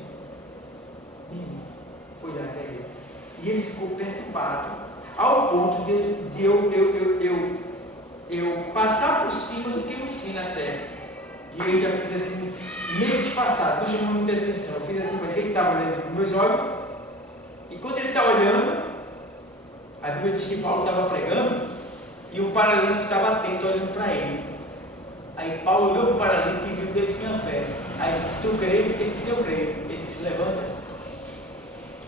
Nenhum foi lá até ele. E ele ficou perturbado, ao ponto de eu passar por cima do que eu ensino até. E eu ainda fiz assim, meio disfarçado, não chamou muita atenção. Eu fiz assim, porque ele estava olhando para os meus olhos. E quando ele está olhando, a Bíblia diz que Paulo estava pregando e o paralítico estava atento olhando para ele. Aí Paulo olhou para o paralítico e viu que ele tinha fé. Aí ele disse: tu crê? Ele disse: eu creio. Ele disse: levanta.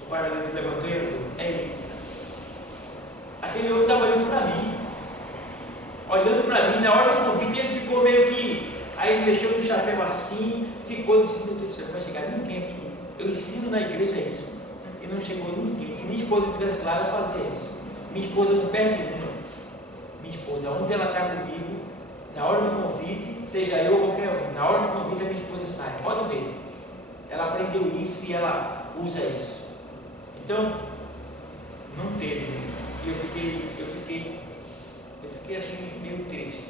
O paralítico levantou e entrou. Aquele homem estava olhando para mim. Olhando para mim, na hora do convite ele ficou meio que. Aí ele mexeu no chapéu assim, ficou disse: meu Deus do céu, não vai chegar ninguém aqui. Eu ensino na igreja isso. E não chegou ninguém. Se minha esposa estivesse lá, ela fazia isso. Minha esposa não perde uma. Minha esposa, onde ela está comigo, na hora do convite, seja eu ou qualquer um, na hora do convite a minha esposa sai. Pode ver. Ela aprendeu isso e ela usa isso. Então, não teve. E eu fiquei assim meio triste.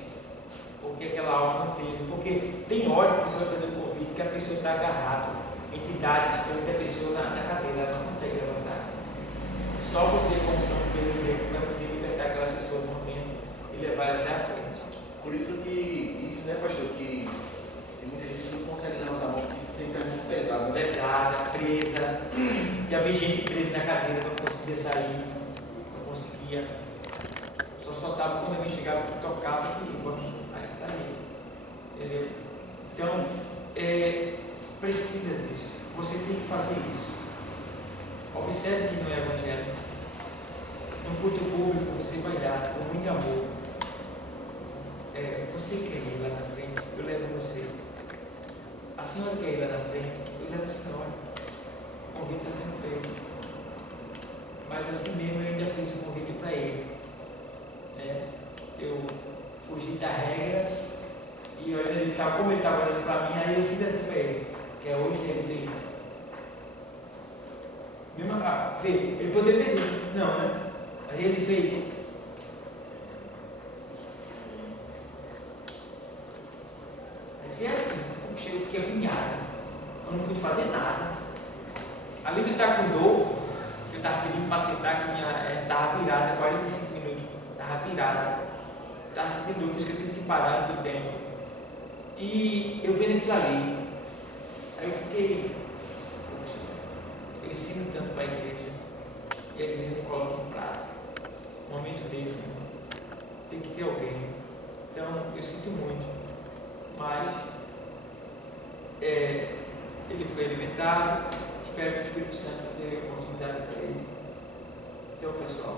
Porque aquela aula não teve. Porque tem hora que a pessoa vai fazer um convite que a pessoa está agarrada. Entidades prendem a pessoa na cadeira, ela não consegue levantar. Só você, como São Pedro, vai poder libertar aquela pessoa no momento e levar ela até a frente. Por isso que, né, pastor, que muita gente não consegue levantar a mão porque sempre é muito pesado. Né? Pesada, presa. Já vi gente presa na cadeira, não conseguia sair, não conseguia. Só soltava quando alguém chegava que tocava. Entendeu? Então, precisa disso. Você tem que fazer isso. Observe que no Evangelho, no culto público, você vai dar com muito amor. Você quer ir lá na frente? Eu levo você. A senhora quer ir lá na frente? Eu levo a senhora. O convite está sendo feito. Mas assim mesmo eu ainda fiz o convite para ele. Eu fugi da regra e olhando como ele estava olhando para mim, aí eu fiz assim para ele, que é hoje ele veio. Ele poderia ter dito, não, né? Aí ele fez. Aí foi assim, eu fiquei agoniado, eu não pude fazer nada. Além de estar com dor, que eu estava pedindo para sentar, que minha estava virada, 45 minutos, estava virada, estava sentindo dor, por isso que eu tive que parar do tempo. E eu vendo aquilo ali, aí eu fiquei, eu ensino tanto para a igreja, e a igreja não coloca em prática. Um momento desse, tem que ter alguém. Então, eu sinto muito, mas ele foi alimentado. Espero que o Espírito Santo dê oportunidade para ele. Então, pessoal,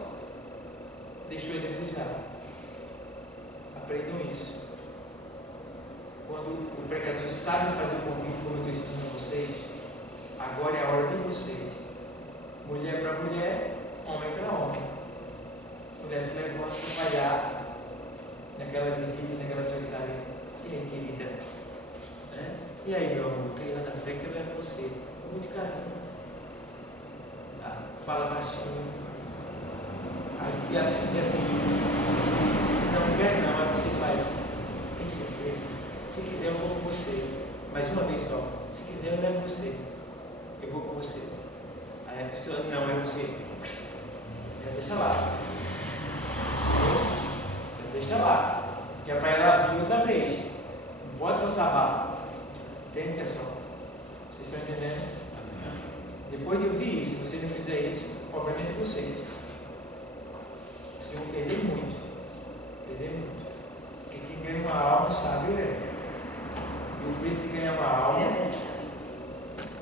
deixou ele desejar. Aprendam isso. Quando o pregador sabe fazer o convite, como eu estou ensinando a vocês, agora é a hora de vocês. Mulher para mulher, homem para homem. Mulher se levanta para falhar naquela visita, naquela Jerusalém. E aí, querida? E aí, meu amor, quer ir lá na frente, eu levo você. Com muito carinho. Fala baixinho. Aí se ela sentir assim, não quero não, aí você faz. Tem certeza? Se quiser eu vou com você. Mais uma vez só. Se quiser eu levo você. Eu vou com você. Aí a pessoa, não, é você. Deixa lá. Deixa lá. Que é para ela vir outra vez. Não pode forçar a barra. Entende, pessoal? Vocês estão entendendo? Depois de eu ouvir isso, se você não fizer isso, obviamente vocês vão perder muito. Perder muito. Porque quem ganha uma alma sabe E o preço de ganhar uma alma,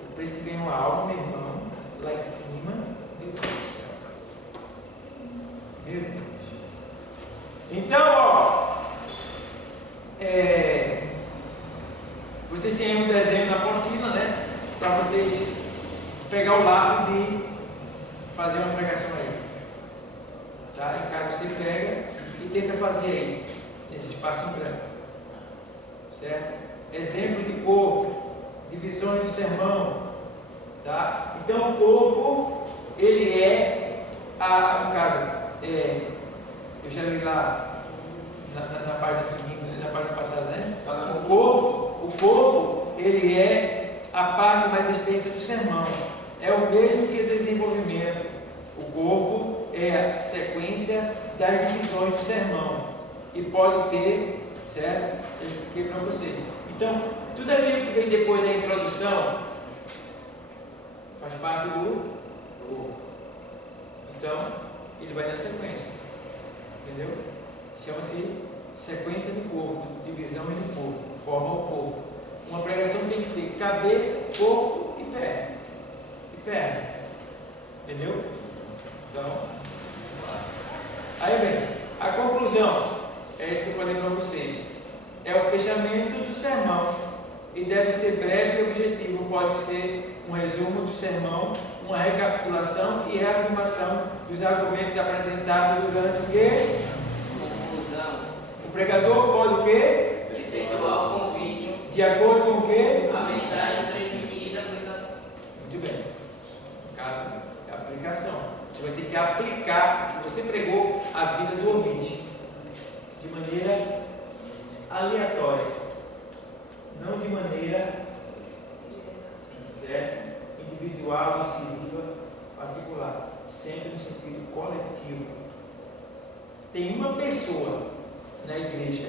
o preço de ganhar uma alma, meu irmão, lá em cima, meu Deus do céu. Meu Deus. Então, vocês têm um desenho na apostila, né? Para vocês pegar o lápis e fazer uma pregação aí. Tá? Em casa você pega e tenta fazer aí, nesse espaço em branco. Certo? Exemplo de corpo, divisões do sermão. Tá? Então o corpo, ele no caso, eu já li lá na página seguinte, na página passada, né? O corpo, ele é a parte mais extensa do sermão. É o mesmo que o desenvolvimento. O corpo é a sequência das divisões do sermão. E pode ter, certo? Eu expliquei para vocês. Então, tudo aquilo que vem depois da introdução faz parte do corpo. Então, ele vai na sequência. Entendeu? Chama-se sequência de corpo, divisão de corpo, forma o corpo. Uma pregação tem que ter cabeça, corpo e pé. Perna. Entendeu? Então, aí vem, a conclusão, é isso que eu falei para vocês, é o fechamento do sermão, e deve ser breve e objetivo, pode ser um resumo do sermão, uma recapitulação e reafirmação dos argumentos apresentados durante o quê? Conclusão. O pregador pode o quê? Efetuar o convite. De acordo com o quê? A mensagem transmitida, a aplicação. Muito bem. Caso é aplicação. Você vai ter que aplicar o que você pregou à vida do ouvinte de maneira aleatória, não de maneira individual, incisiva, particular, sempre no sentido coletivo. Tem uma pessoa na igreja,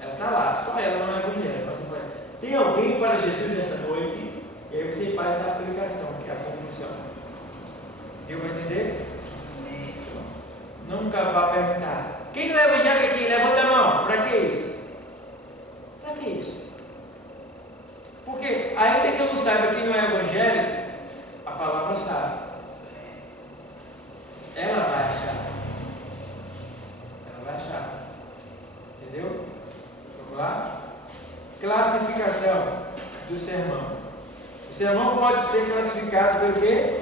ela está lá, só ela não é evangélica. Tem alguém para Jesus nessa noite? E aí você faz a aplicação, que é a conclusão. Deu para entender? Nunca vá perguntar: quem não é evangélico aqui? Levanta a mão. Para que isso? Para que isso? ainda que eu não saiba que não é evangelho, a palavra sabe. Ela vai achar. Ela vai achar. Entendeu? Vamos lá? Classificação do sermão. O sermão pode ser classificado pelo quê?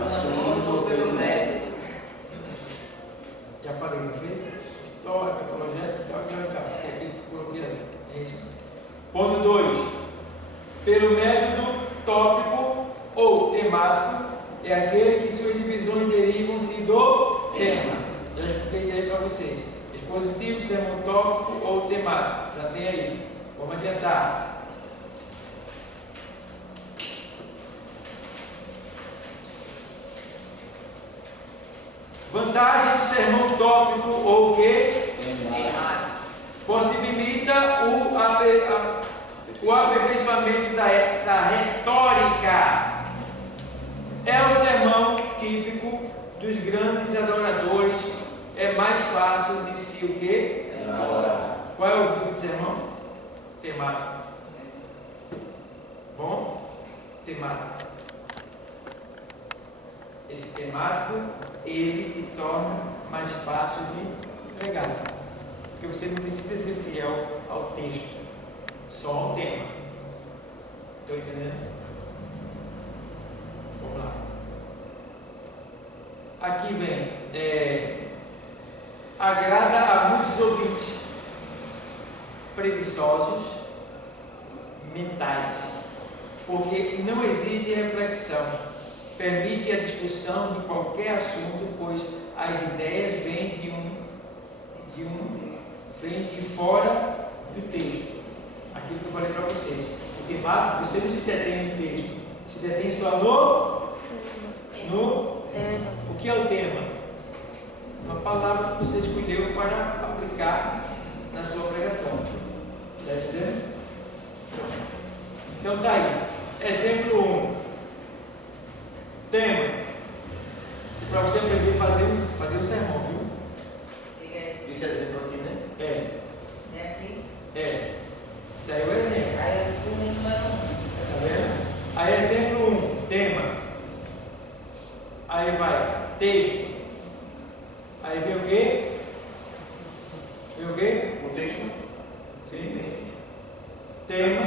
Assunto ou pelo método. Já falei, não foi? História, apologética, coloquei ali. É isso. Ponto 2. Pelo método tópico ou temático, é aquele que suas divisões derivam-se do tema. Já expliquei isso aí para vocês. Expositivo, sermão tópico ou temático. Já tem aí. Vamos adiantar. Vantagem do sermão tópico ou o quê? Possibilita o aperfeiçoamento da retórica. É o sermão típico dos grandes adoradores. É mais fácil de se o quê? Qual é o tipo de sermão? Temático. Bom? Temático. Esse temático, ele se torna mais fácil de pregar. Porque você não precisa ser fiel ao texto, só ao tema. Estão entendendo? Vamos lá. Aqui vem, agrada a muitos ouvintes preguiçosos mentais, porque não exige reflexão, permite a discussão de qualquer assunto, pois as ideias vêm vem de fora do texto. Aquilo que eu falei para vocês. O temático, você não se detém no texto, se detém só no o que é o tema? Uma palavra que você escolheu para aplicar na sua pregação. Está entendendo? Então tá aí. Exemplo 1. Tema. Para você aprender a fazer um sermão, viu? Esse exemplo aqui, né? É. É aqui? É. Isso aí é o exemplo. Aí eu fui no número 1. Tá vendo? Aí exemplo 1. Tema. Aí vai. Texto. Aí vem o quê? Vem o quê? O texto. Sim. Tema.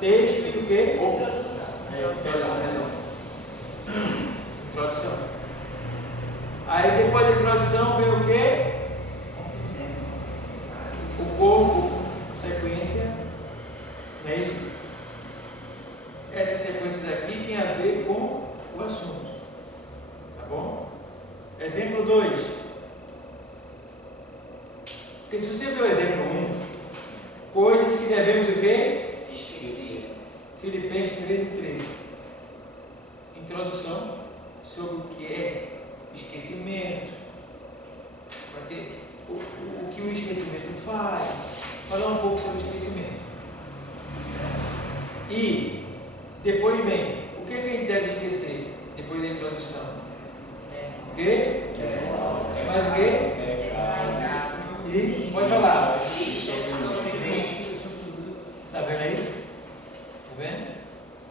Texto e o quê? Introdução. Introdução. Aí depois da introdução vem o quê? O corpo, sequência. Não é isso? Essas sequências aqui tem a ver com o assunto. Tá bom? Exemplo 2. Porque se você ver o exemplo 1, coisas que devemos o quê? Esqueci. Filipenses 13:13. Introdução sobre o que é esquecimento, o que o esquecimento faz, falar um pouco sobre o esquecimento. E depois vem, o que a gente deve esquecer depois da introdução? O quê? Mais o quê? E pode falar. Está vendo aí? Está vendo?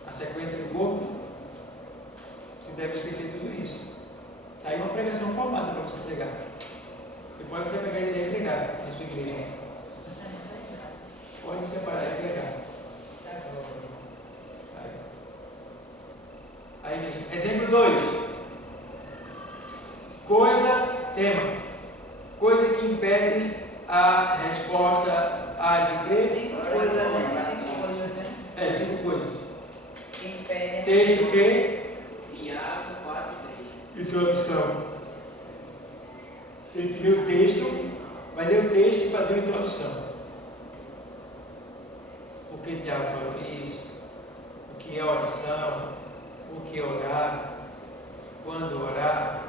A sequência do corpo. Você deve esquecer tudo isso. Está aí uma pregação formada para você pregar. Você pode pegar isso aí e pregar na sua igreja. Pode separar e pregar. Aí vem. Exemplo 2. Tema. Coisa que impede a resposta a de quê? 5 coisas, né? 5 coisas, né? 5 coisas. Que impedem. Texto o quê? Tiago 4:3. Introdução. Tem que ler o texto, vai ler o texto e fazer uma introdução. Por que Tiago falou isso? O que é oração? O que é orar? Quando orar?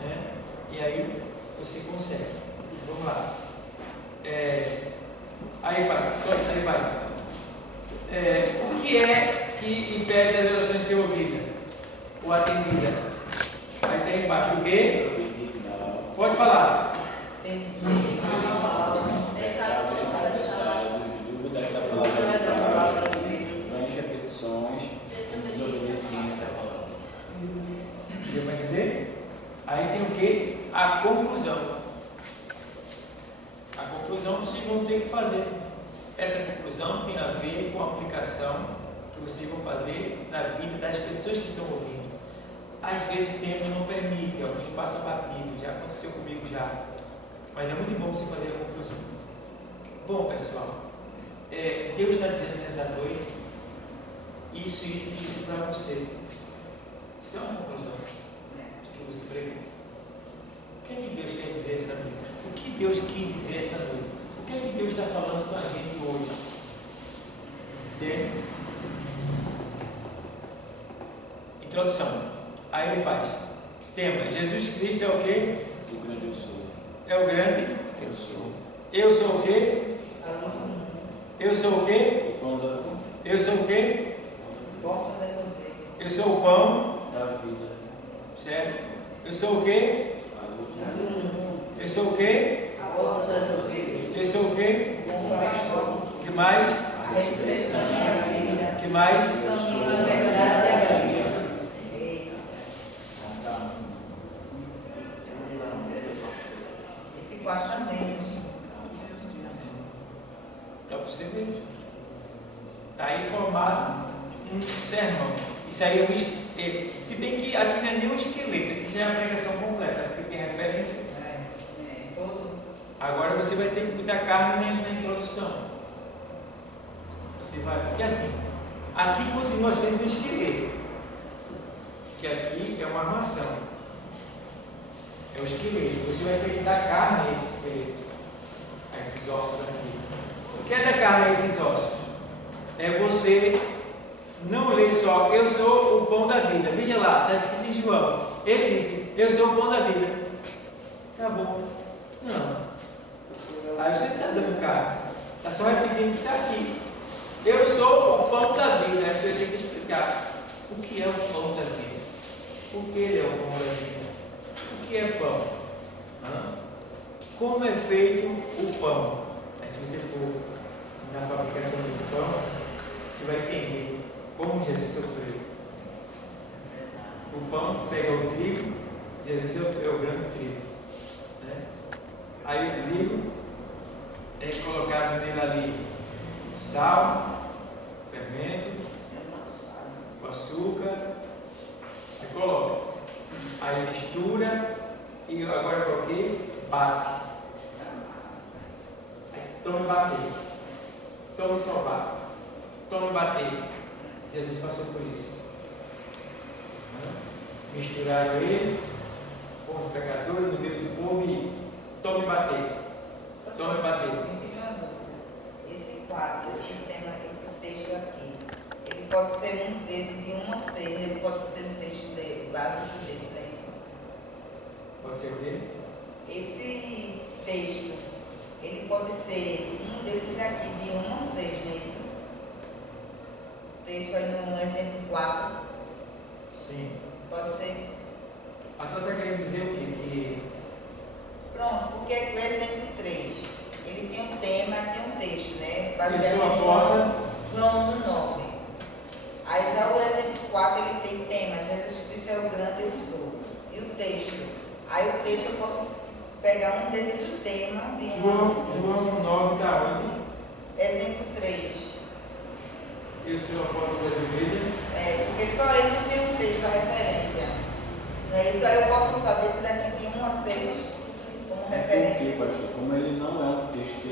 Né? E aí você consegue. Vamos lá. Aí vai. O que é que impede as orações de ser ouvidas? Ou atendida? Aí tem embaixo o quê? Pode falar. introdução tem a ver com a aplicação que vocês vão fazer na vida das pessoas que estão ouvindo. Às vezes o tempo não permite, a gente passa batido, já aconteceu comigo já. Mas é muito bom você fazer a conclusão. Bom, pessoal, Deus está dizendo nessa noite isso para você. Isso é uma conclusão do que você pregou. O que é que Deus quer dizer essa noite? O que Deus quis dizer essa noite? O que é que Deus está falando com a gente hoje? Entende? Introdução. Aí ele faz. Tema: Jesus Cristo é o quê? O grande eu sou. É o grande? Eu sou. Eu sou o quê? Eu sou o quê? O pão da Eu sou o quê? Porta da cadeia. Eu sou o pão. vida. Certo? Eu sou o quê? A luz do mundo. Eu sou o quê? A porta das ovelhas. Eu sou o quê? O pastor. Que mais? A ressurreição e a vida. Que mais? O caminho, a verdade e a vida. Esse quarto também. Para você ver. Está aí formado um sermão. Isso aí é um esqueleto. Se bem que aqui não é nem um esqueleto, aqui já é a pregação completa, porque tem referência. Agora você vai ter que botar carne na introdução. Você vai, porque assim, aqui continua sendo um esqueleto, que aqui é uma armação. É o esqueleto. Você vai ter que dar carne a esse esqueleto, a esses ossos aqui. O que é dar carne a esses ossos? É você não ler só, eu sou o pão da vida. Veja lá, está escrito em João. Ele disse, eu sou o pão da vida. Acabou. Não. Aí você está dando carne. Está só repetindo que está aqui. Eu sou o pão da vida. Aí você tem que explicar o que é o pão da vida. Por que ele é o pão da vida? O que é pão? Como é feito o pão? Aí se você for na fabricação do pão, você vai entender como Jesus sofreu. O pão pega o trigo, Jesus é o grande trigo. Né? Aí o trigo é colocado nele ali sal, fermento, o açúcar, aí coloca. Aí mistura e agora foi o quê? Bate. Aí tome bater. Tome salvar. Tome bater. Jesus passou por isso. Misturaram ele com os pecadores no meio do povo e tome bater. Tome bater. Esse quadro, esse tema, esse texto aqui, ele pode ser um texto de uma ceia, ele pode ser um texto básico desse texto. Pode ser o quê? Esse texto, ele pode ser um desses aqui de uma ceia, isso? Texto aí no exemplo 4. Sim. Pode ser? A senhora está querendo dizer o quê? Que... Pronto, porque o exemplo 3, ele tem um tema, tem um texto, né? Eu Baseado sou a em porta. João 1,9. Aí já o exemplo 4, ele tem tema, Jesus Cristo é o grande eu sou. E o texto? Aí o texto eu posso pegar um desses temas de João 9 está onde? exemplo 3. Eu sou a porta da igreja. Porque só ele não tem um texto, a referência. Não é isso? Aí eu posso usar desse daqui de 1 a 6 como referência. Porque, pastor, como ele não é um texto,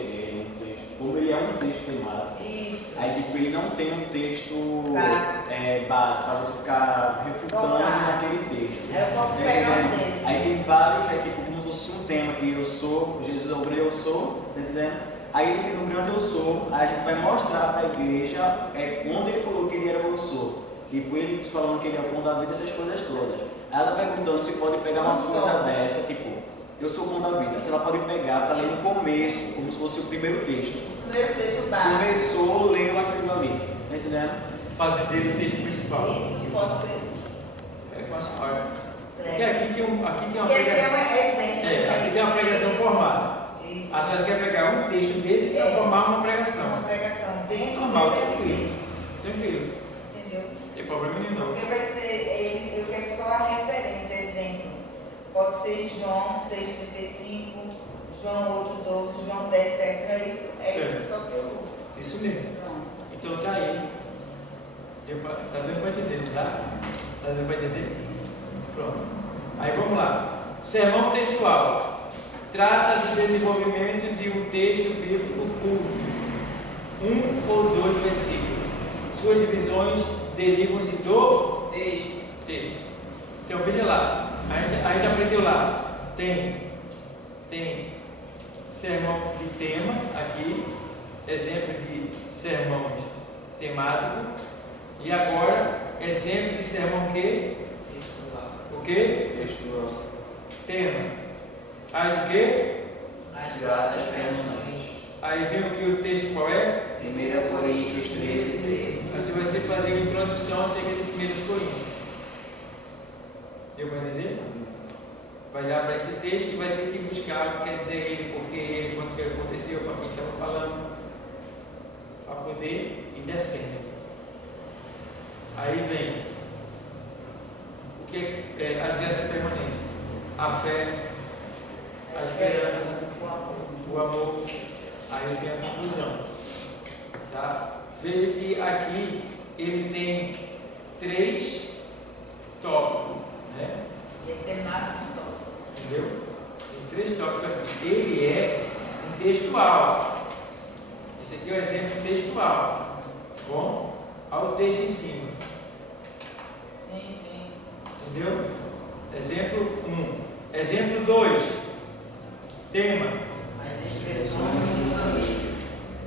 como ele é um texto temático, Isso. aí tipo, ele não tem um texto Básico. base para você ficar refutando Focar. naquele texto. Aí eu posso Tá pegar um entendendo? desses. Aí tem vários, aí tipo, como se fosse um tema que eu sou, Jesus é o grande eu sou, tá entendendo? Aí esse no grande eu sou, aí a gente vai mostrar para a igreja onde ele falou que ele era o eu sou. Tipo, ele falando que ele é o pão da vida, essas coisas todas. Aí ela tá perguntando se pode pegar uma coisa dessa, tipo, eu sou o pão da vida. Se ela pode pegar para ler no começo, como se fosse o primeiro texto. O primeiro texto básico. Começou, leu aquilo ali. Tá entendendo? Fazer dele o texto principal. Isso pode ser. É com a senhora. Porque aqui tem uma Porque aqui é pregação. uma exemplo. Aqui tem uma pregação formada. Isso. A senhora quer pegar um texto desse para formar uma pregação. Uma pregação dentro Normal, desse tranquilo. texto. Tranquilo. Entendeu? Não tem problema nenhum não. Porque vai ser, eu quero só a referência, exemplo. Pode ser João 6,35, João 8,12, João 10, 7, é isso? É isso só que eu uso. Isso mesmo. Pronto. Então tá aí. Tá dando para entender, tá? Tá dando para entender? Pronto. Aí vamos lá. Sermão textual. Trata do desenvolvimento de um texto bíblico curto. 1 ou 2 versículos. Suas divisões derivam-se do texto. Então veja lá. A gente aprendeu lá. Tem sermão de tema aqui. Exemplo de sermões temáticos. E agora, exemplo de sermão que? O que? Textual. Tema. As o que? As graças permanentes. Aí vem o que o texto qual é? 1 Coríntios 13:13. Você vai ser fazer uma introdução acerca de 1 Coríntios. Deu para entender? Vai olhar para esse texto e vai ter que buscar o que quer dizer ele, porque ele, quando foi aconteceu, para quem estava falando, para poder ir descendo. Aí vem o que é as graças permanentes, a fé, a esperança, o amor. Aí vem a conclusão, tá? Veja que aqui ele tem 3 tópicos, né? E é temático tópico. Entendeu? Tem 3 tópicos aqui. Ele é um textual. Esse aqui é o exemplo textual. Bom, olha o texto em cima. Sim. Entendeu? Exemplo 1. Exemplo 2. Tema. As expressões mudam ali.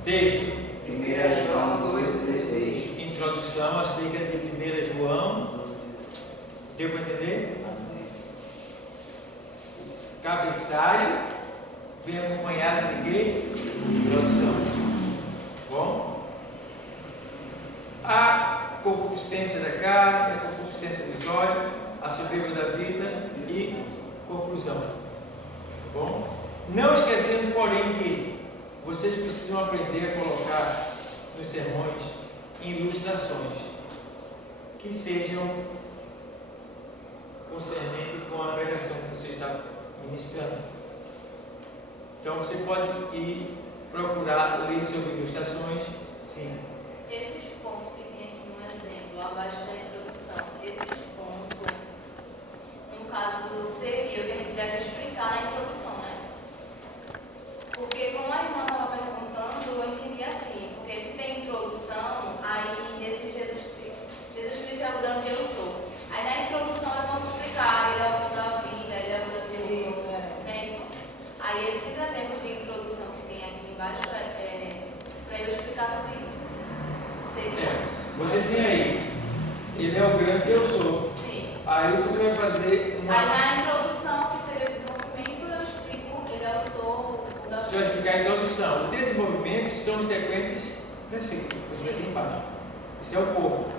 Texto. 1 João 2,16. Introdução acerca de 1 João. Deu para entender? Cabeçalho. Vem acompanhado de quê? Introdução. Bom. A concupiscência da carne, a concupiscência dos olhos, a soberba da vida e conclusão. Bom? Não esquecendo, porém, que vocês precisam aprender a colocar nos sermões ilustrações que sejam concernentes com a pregação que você está ministrando. Então você pode ir procurar ler sobre ilustrações, sim. Esses pontos que tem aqui no exemplo, abaixo da introdução, esses pontos, no caso, seria o que a gente deve explicar na introdução, né? Porque como a irmã estava perguntando, eu entendi assim, porque se tem introdução, aí nesse Jesus Cristo é o grande eu sou. Aí na introdução eu posso explicar, ele é o pão da vida, ele é o grande eu sou, não é isso? Aí esses exemplos de introdução que tem aqui embaixo para eu explicar sobre isso. Você tem aí, ele é o grande eu sou. Sim. Aí você vai fazer uma. Aí na introdução, que seria o desenvolvimento, eu explico, ele é o sou, o da Você vai explicar a introdução. O desenvolvimento são os sequentes versículos. Você vai aqui embaixo. Esse é o corpo,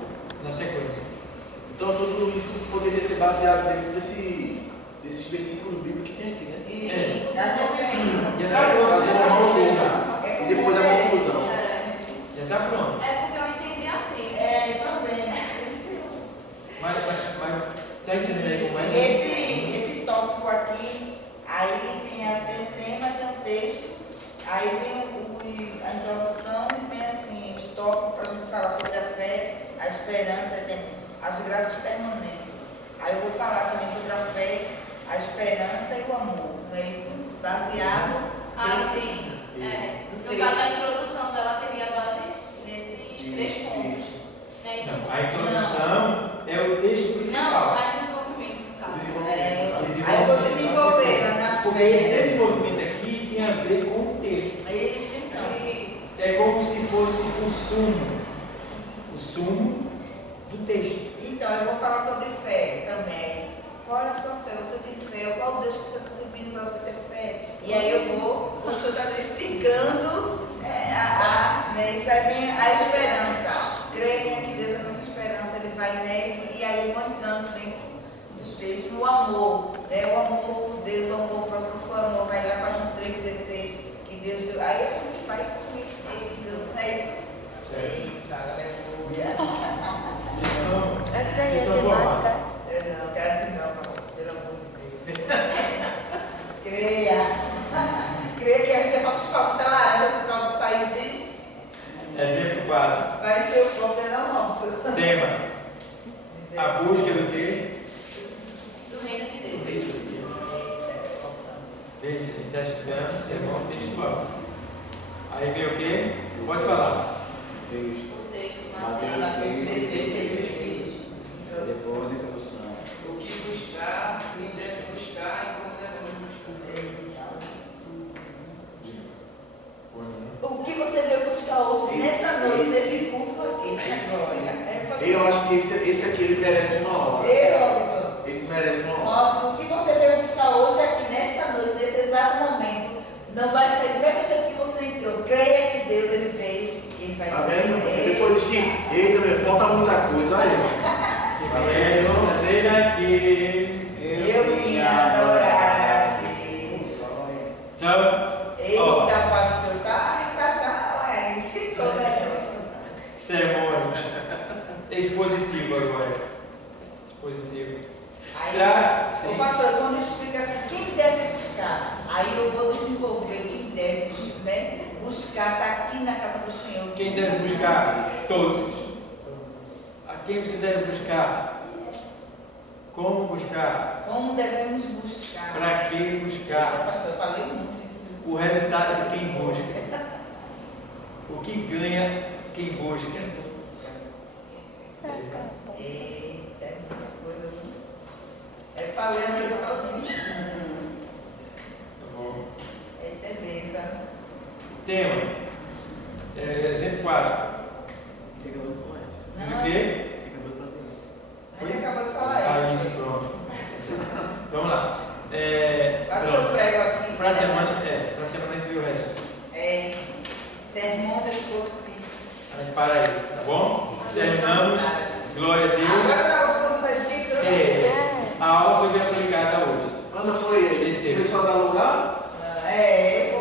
na sequência. Então tudo isso poderia ser baseado dentro desses versículos bíblicos que tem aqui, né? Sim, o Dá desenvolvimento. Já está pronto. Fazer uma conclusão. E depois a conclusão. Já está pronto. É porque eu entendi assim. Também. Mas está entendendo aí como é? Esse tópico aqui, aí tem o tema, tem o texto, aí tem a introdução e tem assim, os tópicos para a gente falar sobre a fé, a esperança, tem as graças permanentes. Aí eu vou falar também sobre a fé, a esperança e o amor, não é isso? Baseado Sim. No caso, a introdução dela teria base nesses 3 pontos. Não é isso? Não, a introdução é o texto Não, principal. a desenvolvimento, no caso. Aí eu vou desenvolver nas Porque esse coisas. desenvolvimento aqui tem a ver com o texto. Isso, então. Sim. É como se fosse o sumo do texto. Então, eu vou falar sobre fé também. Qual é a sua fé? Você tem fé? Qual o Deus que você está servindo para você ter fé? E aí eu vou, você está esticando, isso aí vem a esperança. Creia que Deus é a nossa esperança, Ele vai nele, e aí eu vou entrando dentro do texto. O amor, né? O amor por Deus, o amor próximo foi o amor, vai lá para João 3,16, que Deus. Aí a gente vai com isso, né? Eita, aleluia. Essa aí é Então, temática. Não, quero assim não, pastor, pelo amor de Deus. Creia que a gente vai faltar por causa de sair de. Exemplo 4. Vai encher o fogo, não, Robson. Tema: a busca do quê? Do reino de Deus. Veja, ele está estudando sermão textual. Aí vem o quê? Pode falar. Texto. O texto, Mateus Mateus 6, 16. depois a introdução. O que buscar, quem deve buscar e como devemos buscar. O que você veio buscar hoje, nessa noite, nesse curso aqui, agora? Eu acho que esse aqui ele merece uma hora. Ei, Robson. Esse merece uma hora. Robson, o que você veio buscar hoje aqui, nesta noite, nesse exato momento, não vai ser do mesmo jeito que você entrou. Creia que Deus, ele veio e ele vai Tá vendo? fazer. Depois diz que, eita, meu, falta muita coisa aí. Trazer aqui. Eu vim adorar aqui. Então, Eita, pastor, tá já, esticou o negócio. sermões. Expositivo agora. Expositivo. Aí, o pastor, quando explica assim, quem deve buscar? Aí eu vou desenvolver quem deve, né? Buscar, tá aqui na casa do Senhor. Quem deve buscar? Todos. A quem você deve buscar? Como buscar? Como devemos buscar? Para que buscar? Pastor, eu falei muito isso. O resultado de quem busca. O que ganha quem busca. Eita, muita coisa. É falando que eu tô ouvindo. Tá bom. É beleza. Tema. Exemplo 4. Ele acabou de falar isso. Diz Não. o quê? Ele acabou de fazer isso. Ele acabou de falar Ah, isso. isso, pronto. Vamos lá. Pastor, eu prego aqui. Para a semana a gente vê o resto. Sermão da Esposa. A gente para aí, tá bom? Terminamos. Glória a Deus. Agora para os quando vai escrito. A aula foi bem aplicada hoje. Ana foi ele. Esse. Começou a dar lugar? É,